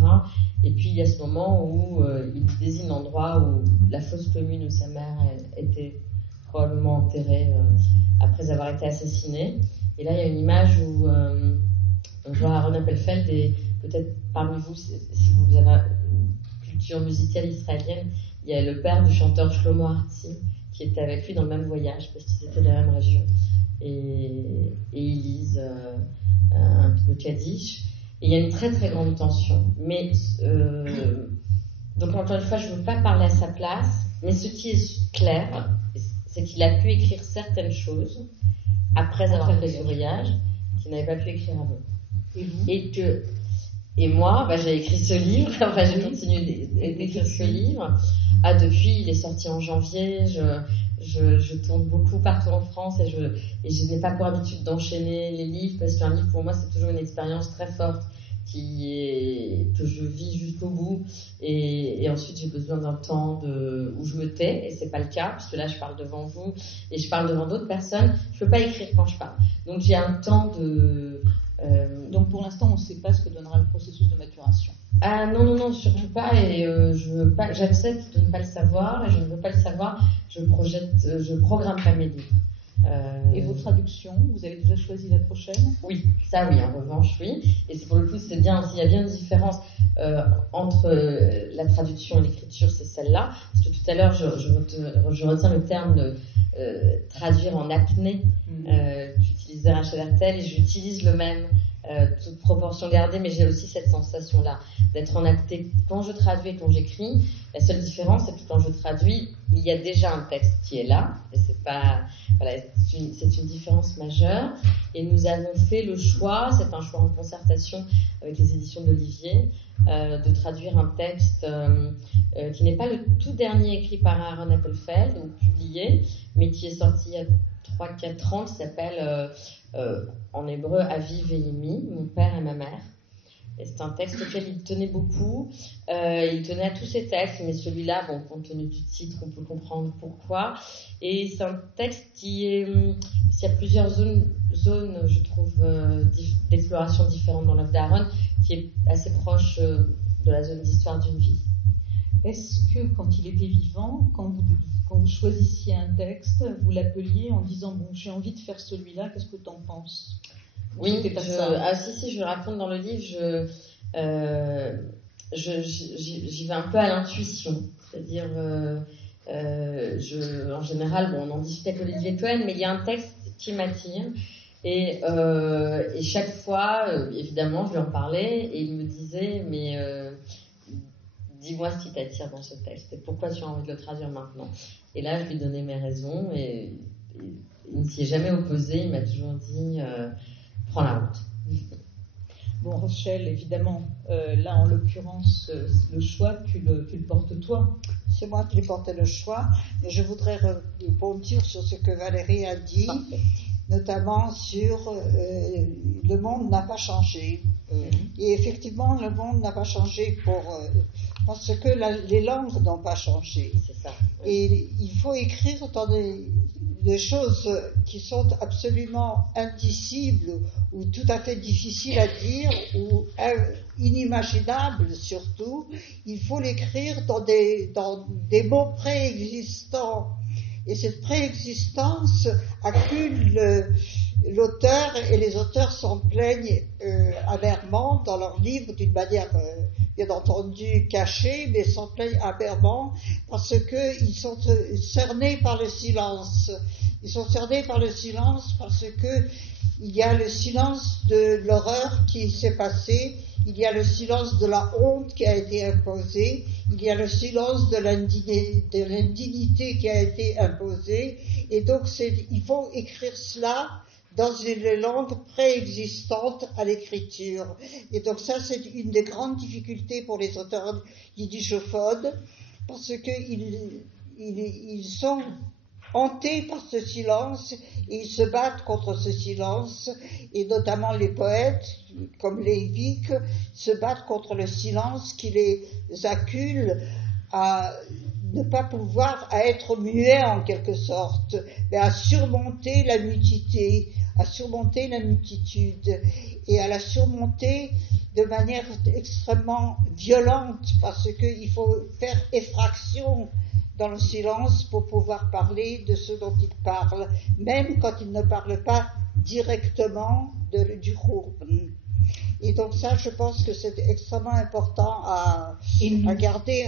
Et puis il y a ce moment où il désigne l'endroit où la fosse commune où sa mère était probablement enterrée après avoir été assassinée. Et là il y a une image où on voit Aaron Appelfeld, et peut-être parmi vous, si vous avez une culture musicale israélienne, il y a le père du chanteur Shlomo Artzi qui était avec lui dans le même voyage parce qu'ils étaient de la même région, et ils lisent un peu de Kaddish, et il y a une très très grande tension, mais donc encore une fois je ne veux pas parler à sa place, mais ce qui est clair c'est qu'il a pu écrire certaines choses après avoir fait ce voyage qu'il n'avait pas pu écrire avant, et moi j'ai écrit ce livre, enfin j'ai continué d'écrire ce livre. Depuis, il est sorti en janvier. Je tourne beaucoup partout en France, et je n'ai pas pour habitude d'enchaîner les livres parce qu'un livre pour moi c'est toujours une expérience très forte que je vis jusqu'au bout, et ensuite j'ai besoin d'un temps où je me tais, et c'est pas le cas puisque là je parle devant vous et je parle devant d'autres personnes. Je peux pas écrire quand je parle, donc j'ai un temps de... Donc pour l'instant on ne sait pas ce que donnera le processus de maturation. Ah non, surtout pas, et j'accepte de ne pas le savoir, et je ne veux pas le savoir, je programme pas mes livres. Et vos traductions, vous avez déjà choisi la prochaine? Oui, ça oui, en revanche oui, et c'est pour le coup c'est bien, s'il y a bien une différence entre la traduction et l'écriture, c'est celle-là, parce que tout à l'heure je retiens le terme de traduire en apnée qu'utilisait Rachel Hertel, et j'utilise le même, toute proportion gardée, mais j'ai aussi cette sensation-là d'être en apnée quand je traduis et quand j'écris. La seule différence, c'est que quand je traduis, il y a déjà un texte qui est là, et c'est pas, voilà, c'est une différence majeure. Et nous avons fait le choix, c'est un choix en concertation avec les éditions d'Olivier, de traduire un texte qui n'est pas le tout dernier écrit par Aaron Appelfeld ou publié, mais qui est sorti il y a 3-4 ans, qui s'appelle en hébreu Aviv et Imi, mon père et ma mère. Et c'est un texte auquel il tenait beaucoup. Il tenait à tous ses textes, mais celui-là, bon, compte tenu du titre, on peut comprendre pourquoi. Et c'est un texte qui est... Il y a plusieurs zones je trouve, d'exploration différentes dans l'œuvre d'Aaron, qui est assez proche de la zone d'histoire d'une vie. Est-ce que, quand il était vivant, quand vous choisissiez un texte, vous l'appeliez en disant « Bon, j'ai envie de faire celui-là, qu'est-ce que tu en penses ?» Oui, si, je le raconte dans le livre, j'y vais un peu à l'intuition. C'est-à-dire, en général, on en discute avec Olivier Cohen, mais il y a un texte qui m'attire. Et chaque fois, évidemment, je lui en parlais, et il me disait, mais dis-moi ce qui t'attire dans ce texte, et pourquoi tu as envie de le traduire maintenant. Et là, je lui donnais mes raisons, et il ne s'y est jamais opposé, il m'a toujours dit... prends la route. Bon, Rachel, évidemment, là, en l'occurrence, le choix, tu le portes toi. C'est moi qui ai porté le choix. Et je voudrais rebondir sur ce que Valérie a dit, Parfait. Notamment sur le monde n'a pas changé. Et effectivement, le monde n'a pas changé parce que les langues n'ont pas changé. C'est ça. Et il faut écrire dans des choses qui sont absolument indicibles ou tout à fait difficiles à dire ou inimaginables surtout. Il faut l'écrire dans des mots préexistants. Et cette préexistence accule l'auteur, et les auteurs s'en plaignent amèrement dans leurs livres d'une manière bien entendu cachée, mais s'en plaignent amèrement parce qu'ils sont cernés par le silence. Ils sont cernés par le silence parce que il y a le silence de l'horreur qui s'est passée, il y a le silence de la honte qui a été imposée, il y a le silence de l'indignité qui a été imposée, et donc il faut écrire cela dans une langue préexistante à l'écriture. Et donc ça, c'est une des grandes difficultés pour les auteurs yiddishophones, parce qu'ils sont hantés par ce silence, et ils se battent contre ce silence, et notamment les poètes, comme Lévique, se battent contre le silence qui les accule à ne pas pouvoir, à être muets en quelque sorte, mais à surmonter la nudité, à surmonter la multitude, et à la surmonter de manière extrêmement violente, parce qu'il faut faire effraction dans le silence pour pouvoir parler de ce dont il parle, même quand il ne parle pas directement du Khurban. Et donc ça, je pense que c'est extrêmement important à garder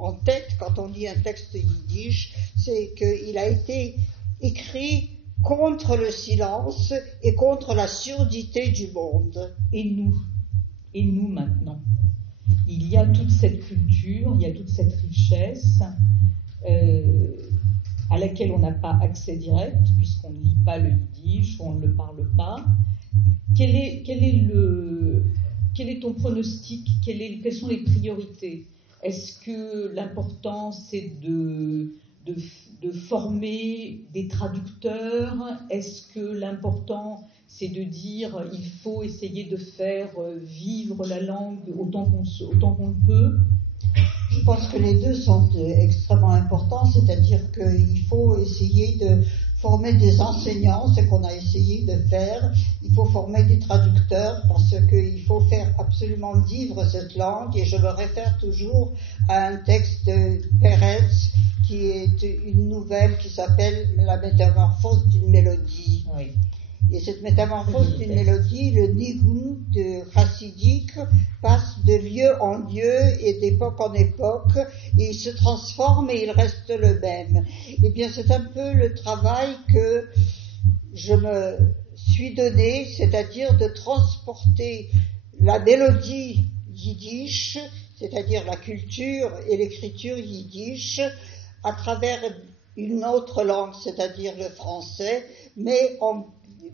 en tête quand on lit un texte yiddish, c'est qu'il a été écrit contre le silence et contre la surdité du monde. Et nous maintenant. Il y a toute cette culture, il y a toute cette richesse à laquelle on n'a pas accès direct, puisqu'on ne lit pas le yiddish, on ne le parle pas. Quel est ton pronostic? Quelles sont les priorités? Est-ce que l'important c'est de former des traducteurs? Est-ce que l'important c'est de dire il faut essayer de faire vivre la langue autant qu'on le peut? Je pense que les deux sont extrêmement importants, c'est-à-dire qu'il faut essayer de former des enseignants, ce qu'on a essayé de faire. Il faut former des traducteurs parce qu'il faut faire absolument vivre cette langue, et je me réfère toujours à un texte de Pérez qui est une nouvelle qui s'appelle La métamorphose d'une mélodie. Oui. Et cette métamorphose d'une mélodie, le nigun de chassidique, passe de lieu en lieu et d'époque en époque, et il se transforme et il reste le même. Eh bien, c'est un peu le travail que je me suis donné, c'est-à-dire de transporter la mélodie yiddish, c'est-à-dire la culture et l'écriture yiddish, à travers une autre langue, c'est-à-dire le français, mais en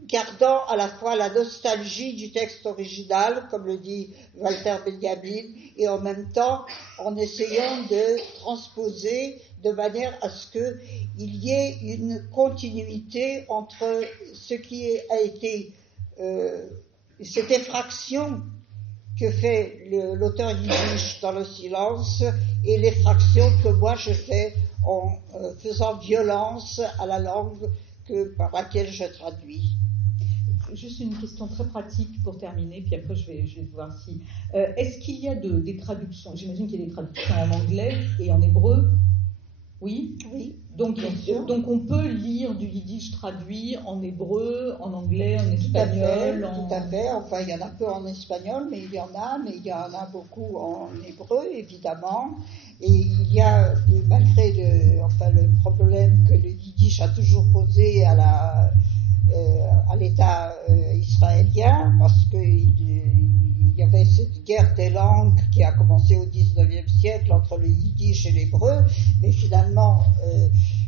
gardant à la fois la nostalgie du texte original, comme le dit Walter Benjamin, et en même temps en essayant de transposer de manière à ce qu'il y ait une continuité entre ce qui a été cette effraction que fait l'auteur yiddish dans le silence et l'effraction que moi je fais en faisant violence à la langue par laquelle je traduis. Juste une question très pratique pour terminer, puis après je vais voir si... est-ce qu'il y a des traductions? J'imagine qu'il y a des traductions en anglais et en hébreu. Oui. Oui. Donc on peut lire du yiddish traduit en hébreu, en anglais, en espagnol. Tout à fait. Enfin, il y en a peu en espagnol, mais il y en a beaucoup en hébreu, évidemment. Et il y a, malgré le problème que le yiddish a toujours posé à l'État israélien, parce qu'il y avait cette guerre des langues qui a commencé au XIXe siècle entre le yiddish et l'hébreu, mais finalement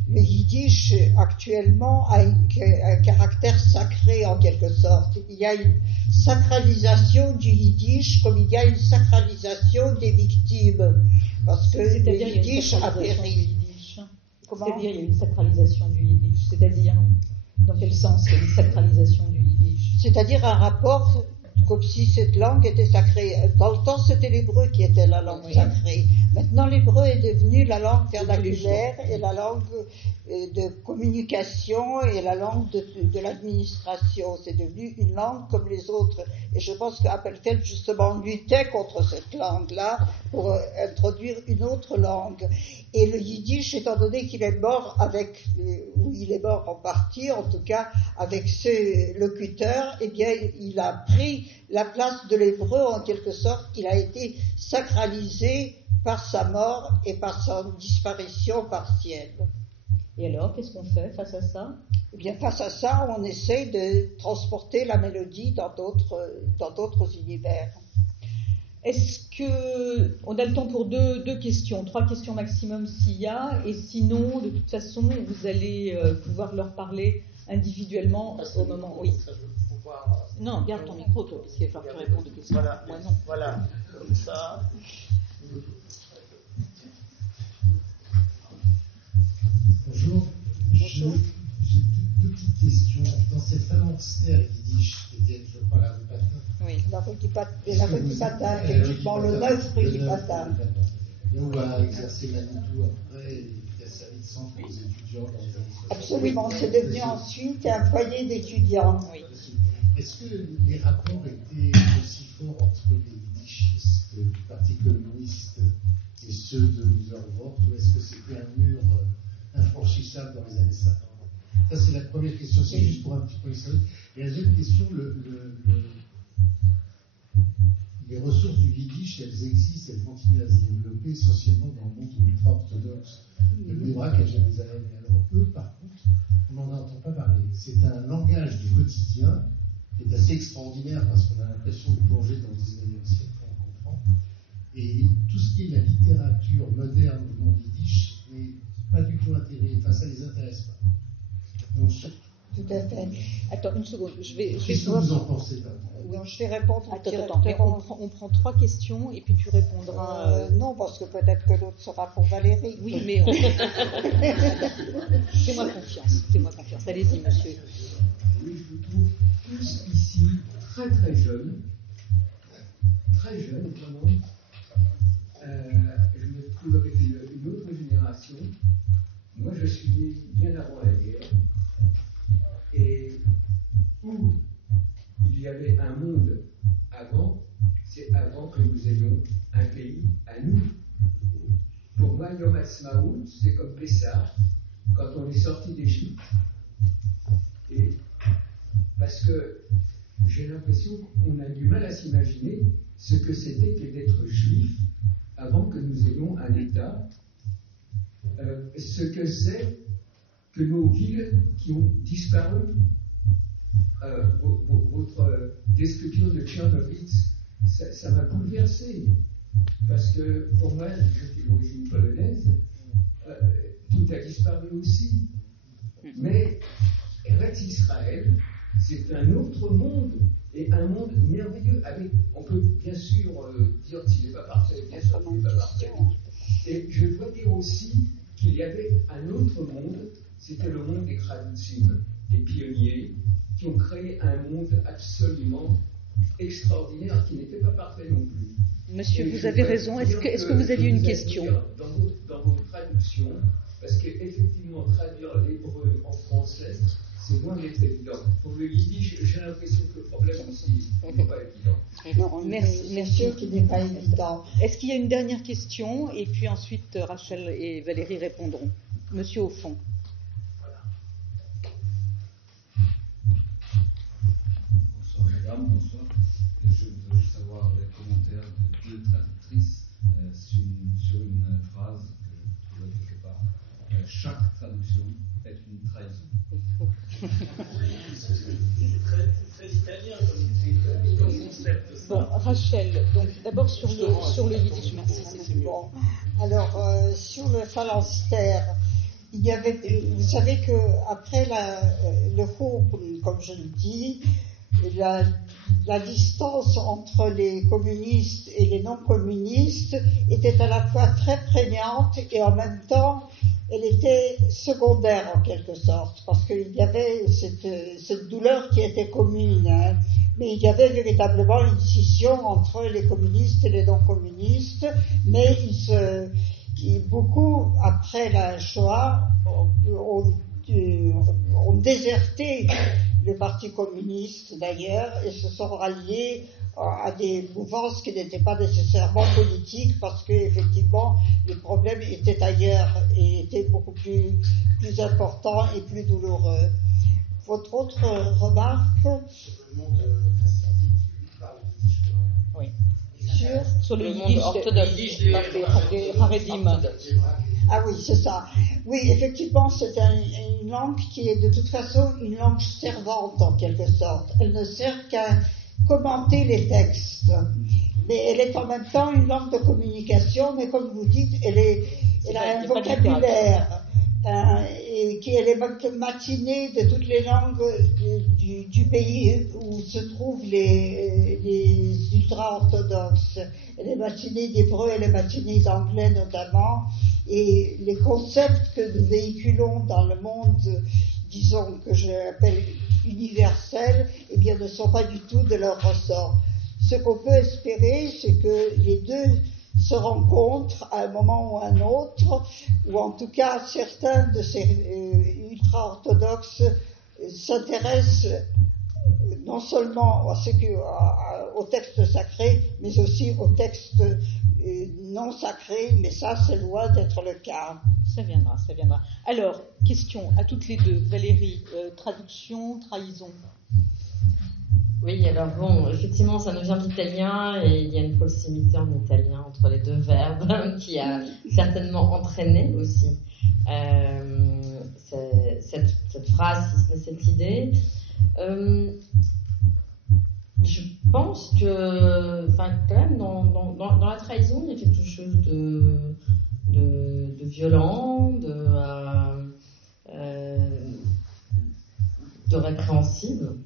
le yiddish actuellement a un caractère sacré en quelque sorte. Il y a une sacralisation du yiddish comme il y a une sacralisation des victimes. Parce que le yiddish a péri. C'est-à-dire il y a une sacralisation du yiddish. C'est-à-dire, dans quel sens il y a une sacralisation du yiddish? C'est-à-dire un rapport comme si cette langue était sacrée. Dans le temps, c'était l'hébreu qui était la langue sacrée. Maintenant, l'hébreu est devenu la langue vernaculaire et la langue de communication et la langue de l'administration. C'est devenu une langue comme les autres. Et je pense qu'Appelfeld, justement, luttait contre cette langue-là pour introduire une autre langue. Et le yiddish, étant donné qu'il est mort ou il est mort en partie, en tout cas, avec ses locuteurs, eh bien, il a pris la place de l'hébreu en quelque sorte. Il a été sacralisé par sa mort et par sa disparition partielle. Et alors, qu'est-ce qu'on fait face à ça? Eh bien, face à ça, on essaye de transporter la mélodie dans d'autres univers. Est-ce qu'on a le temps pour deux questions, 3 questions maximum s'il y a, et sinon, de toute façon, vous allez pouvoir leur parler individuellement au moment. Oui. Non, garde ton micro, toi, parce qu'il va falloir que tu répondes aux questions. Voilà, moi non. Voilà, comme ça. Bonjour. J'ai deux petites questions. Dans cette phalanxère yiddish qui était, je crois, la rue Patin. Oui, la rue du Patin, effectivement, le 9 rue du Patin. Et on va exercer Manitou après, qui a servi de centre aux étudiants dans les années 60. Absolument, c'est devenu ensuite un foyer d'étudiants. Oui. Est-ce que les rapports étaient aussi forts entre les yiddishistes du Parti communiste et ceux de Loservort, ou est-ce que c'était un mur infranchissable dans les années 50? Ça, c'est la première question, c'est juste pour un petit peu historique. Et la deuxième question, les ressources du yiddish, elles existent, elles continuent à se développer essentiellement dans le monde ultra-orthodoxe de Bnei-Brak à Jérusalem. Et alors, eux, par contre, on n'en entend pas parler. C'est un langage du quotidien qui est assez extraordinaire parce qu'on a l'impression de plonger dans le 19e siècle, on comprend. Et tout ce qui est la littérature moderne du monde yiddish n'est pas du tout intégré, enfin ça ne les intéresse pas. Donc, tout à fait. Attends, une seconde, qu'est-ce que vous en pensez là? Non, je vais répondre. Attends, mais on prend 3 questions et puis tu répondras. Non, parce que peut-être que l'autre sera pour Valérie. Oui, mais fais-moi confiance. Allez-y, monsieur. Oui, je vous trouve tous ici très très jeunes, vraiment. Je me trouve avec une autre génération. Moi, je suis né bien avant la guerre, et où il y avait un monde avant, c'est avant que nous ayons un pays à nous. Pour moi, Yom Ha'atzmaut, c'est comme Pessah, quand on est sorti d'Égypte, et parce que j'ai l'impression qu'on a du mal à s'imaginer ce que c'était que d'être juif avant que nous ayons un État, ce que c'est que nos villes qui ont disparu. Votre description de Tchernowitz, ça m'a bouleversé, parce que pour moi, je suis d'origine polonaise, tout a disparu aussi. Mais Eretz Israël, c'est un autre monde, et un monde merveilleux. On peut bien sûr dire qu'il n'est pas parfait, bien sûr qu'il n'est pas parfait. Et je dois dire aussi qu'il y avait un autre monde, c'était le monde des Kravitsim, des pionniers, qui ont créé un monde absolument extraordinaire, qui n'était pas parfait non plus. Monsieur, vous avez raison. Est-ce que vous aviez une question? Dans vos traductions, parce qu'effectivement, traduire l'hébreu en français, c'est loin d'être évident. Pour le yiddish, j'ai l'impression que le problème aussi n'est pas évident. Merci. Qui n'est pas évident. Est-ce qu'il y a une dernière question? Et puis ensuite, Rachel et Valérie répondront. Monsieur au fond. Bonsoir mesdames, bonsoir. Je voudrais juste savoir les commentaires de 2 traductrices sur une phrase que je trouvais quelque part. Chaque traduction est une trahison. C'est très italien comme concept. Bon, Rachel, donc d'abord sur le yiddish, merci. Bon, alors sur le phalanstère, il y avait, vous savez que après le cours, comme je le dis, la distance entre les communistes et les non-communistes était à la fois très prégnante et en même temps elle était secondaire en quelque sorte, parce qu'il y avait cette douleur qui était commune, hein. Mais il y avait véritablement une scission entre les communistes et les non-communistes, mais beaucoup, après la Shoah, ont déserté le Parti communiste d'ailleurs et se sont ralliés à des mouvances qui n'étaient pas nécessairement politiques, parce qu'effectivement les problèmes étaient ailleurs et étaient beaucoup plus importants et plus douloureux. Votre autre remarque? Le monde facilit qui parle du yiddish. Oui. Sur le yiddish orthodoxe, des Haredim. Ah oui, c'est ça. Oui, effectivement, c'est une langue qui est de toute façon une langue servante en quelque sorte. Elle ne sert qu'à commenter les textes. Mais elle est en même temps une langue de communication, mais comme vous dites, elle a un vocabulaire et qui est matinée de toutes les langues du pays où se trouvent les ultra-orthodoxes. Elle est matinée d'hébreu, elle est matinée d'anglais notamment, et les concepts que nous véhiculons dans le monde, disons que j'appelle universel, eh bien ne sont pas du tout de leur ressort. Ce qu'on peut espérer, c'est que les deux se rencontrent à un moment ou à un autre, ou en tout cas certains de ces ultra-orthodoxes s'intéressent non seulement au texte sacré, mais aussi au texte non sacré, mais ça c'est loin d'être le cas. Ça viendra. Alors, question à toutes les deux. Valérie, traduction, trahison. Oui, alors bon, effectivement, ça nous vient d'italien et il y a une proximité en italien entre les deux verbes qui a certainement entraîné aussi cette phrase, cette idée. Je pense que, quand même, dans la trahison, il y a quelque chose de violent, de répréhensible.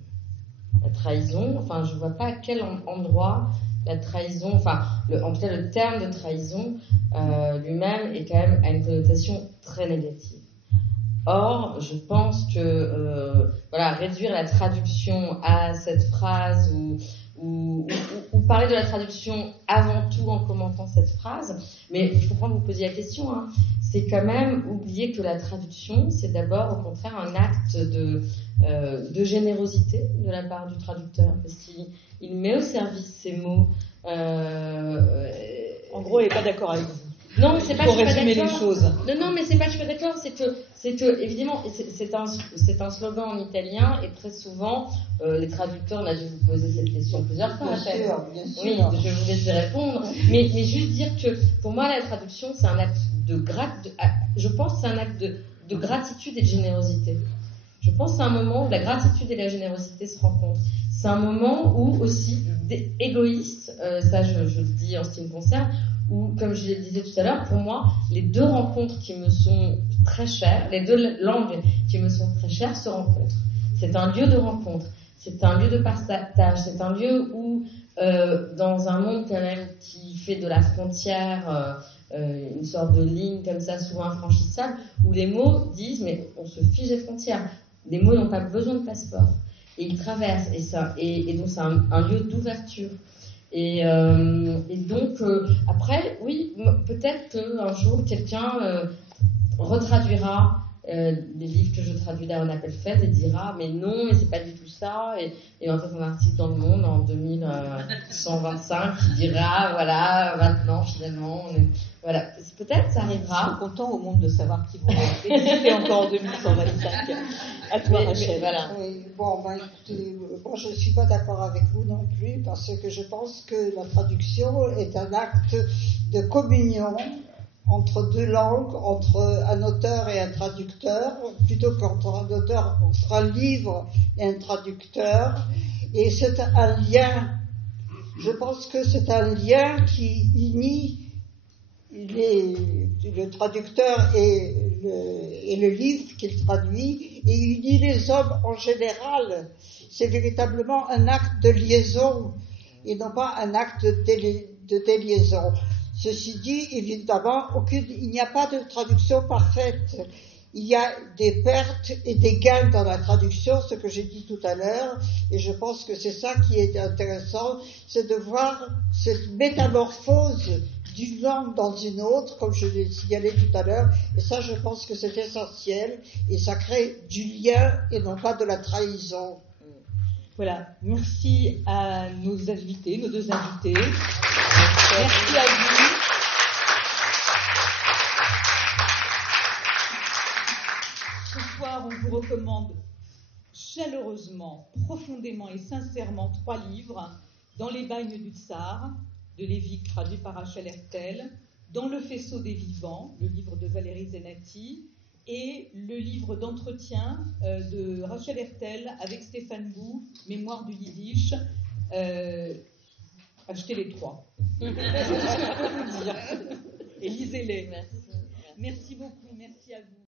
La trahison, je vois pas à quel endroit la trahison, en tout cas le terme de trahison lui-même est quand même à une connotation très négative. Or, je pense que réduire la traduction à cette phrase ou parler de la traduction avant tout en commentant cette phrase, mais je comprends que vous posiez la question, hein, c'est quand même oublier que la traduction, c'est d'abord au contraire un acte de générosité de la part du traducteur, parce qu'il met au service ces mots. En gros, elle n'est pas d'accord avec vous. Non, c'est pas que je suis pas résumer d'accord. Les choses. Non, mais c'est pas que je suis pas d'accord, c'est que évidemment, c'est un slogan en italien et très souvent, les traducteurs, on a dû vous poser cette question plusieurs fois. Bien sûr. Oui, je vais vous laisser répondre. Mais juste dire que pour moi, la traduction, c'est un acte je pense que c'est un acte de gratitude et de générosité. Je pense que c'est un moment où la gratitude et la générosité se rencontrent. C'est un moment où aussi égoïste, ça je le dis en ce qui me concerne, où, comme je le disais tout à l'heure, pour moi, les deux rencontres qui me sont très chères, les deux langues qui me sont très chères se rencontrent. C'est un lieu de rencontre, c'est un lieu de partage, c'est un lieu où, dans un monde quand même qui fait de la frontière une sorte de ligne comme ça, souvent infranchissable, où les mots disent, mais on se fiche des frontières. Les mots n'ont pas besoin de passeport. Et ils traversent, et donc c'est un lieu d'ouverture. Et donc, après, oui, peut-être qu'un jour, quelqu'un retraduira les livres que je traduis d'Aaron Appelfeld et dira, mais non, mais c'est pas du tout ça. Et on va faire un article dans Le Monde en 2125 qui dira, voilà, maintenant, finalement, voilà. Peut-être ça arrivera. Ils sont contents au monde de savoir qu'ils vont exister encore en 2125. À toi, Rachel. Voilà. Oui, écoutez, moi je ne suis pas d'accord avec vous non plus, parce que je pense que la traduction est un acte de communion entre deux langues, entre un auteur et un traducteur, plutôt qu'entre un auteur, entre un livre et un traducteur. Et c'est un lien, je pense que c'est un lien qui unit le traducteur et le livre qu'il traduit, et unit les hommes en général. C'est véritablement un acte de liaison et non pas un acte de déliaison. Ceci dit, évidemment, il n'y a pas de traduction parfaite. Il y a des pertes et des gains dans la traduction, ce que j'ai dit tout à l'heure, et je pense que c'est ça qui est intéressant, c'est de voir cette métamorphose d'une langue dans une autre, comme je l'ai signalé tout à l'heure, et ça je pense que c'est essentiel, et ça crée du lien et non pas de la trahison. Voilà, merci à nos invités, nos deux invités. Merci à vous. Ce soir, on vous recommande chaleureusement, profondément et sincèrement 3 livres. Dans les bagnes du Tsar, de Lévique, traduit par Rachel Hertel, Dans le faisceau des vivants, le livre de Valérie Zenati, et le livre d'entretien de Rachel Hertel avec Stéphane Bou, Mémoire du Yiddish. Achetez les 3. C'est ce que je peux vous dire. Et lisez-les. Merci beaucoup, merci à vous.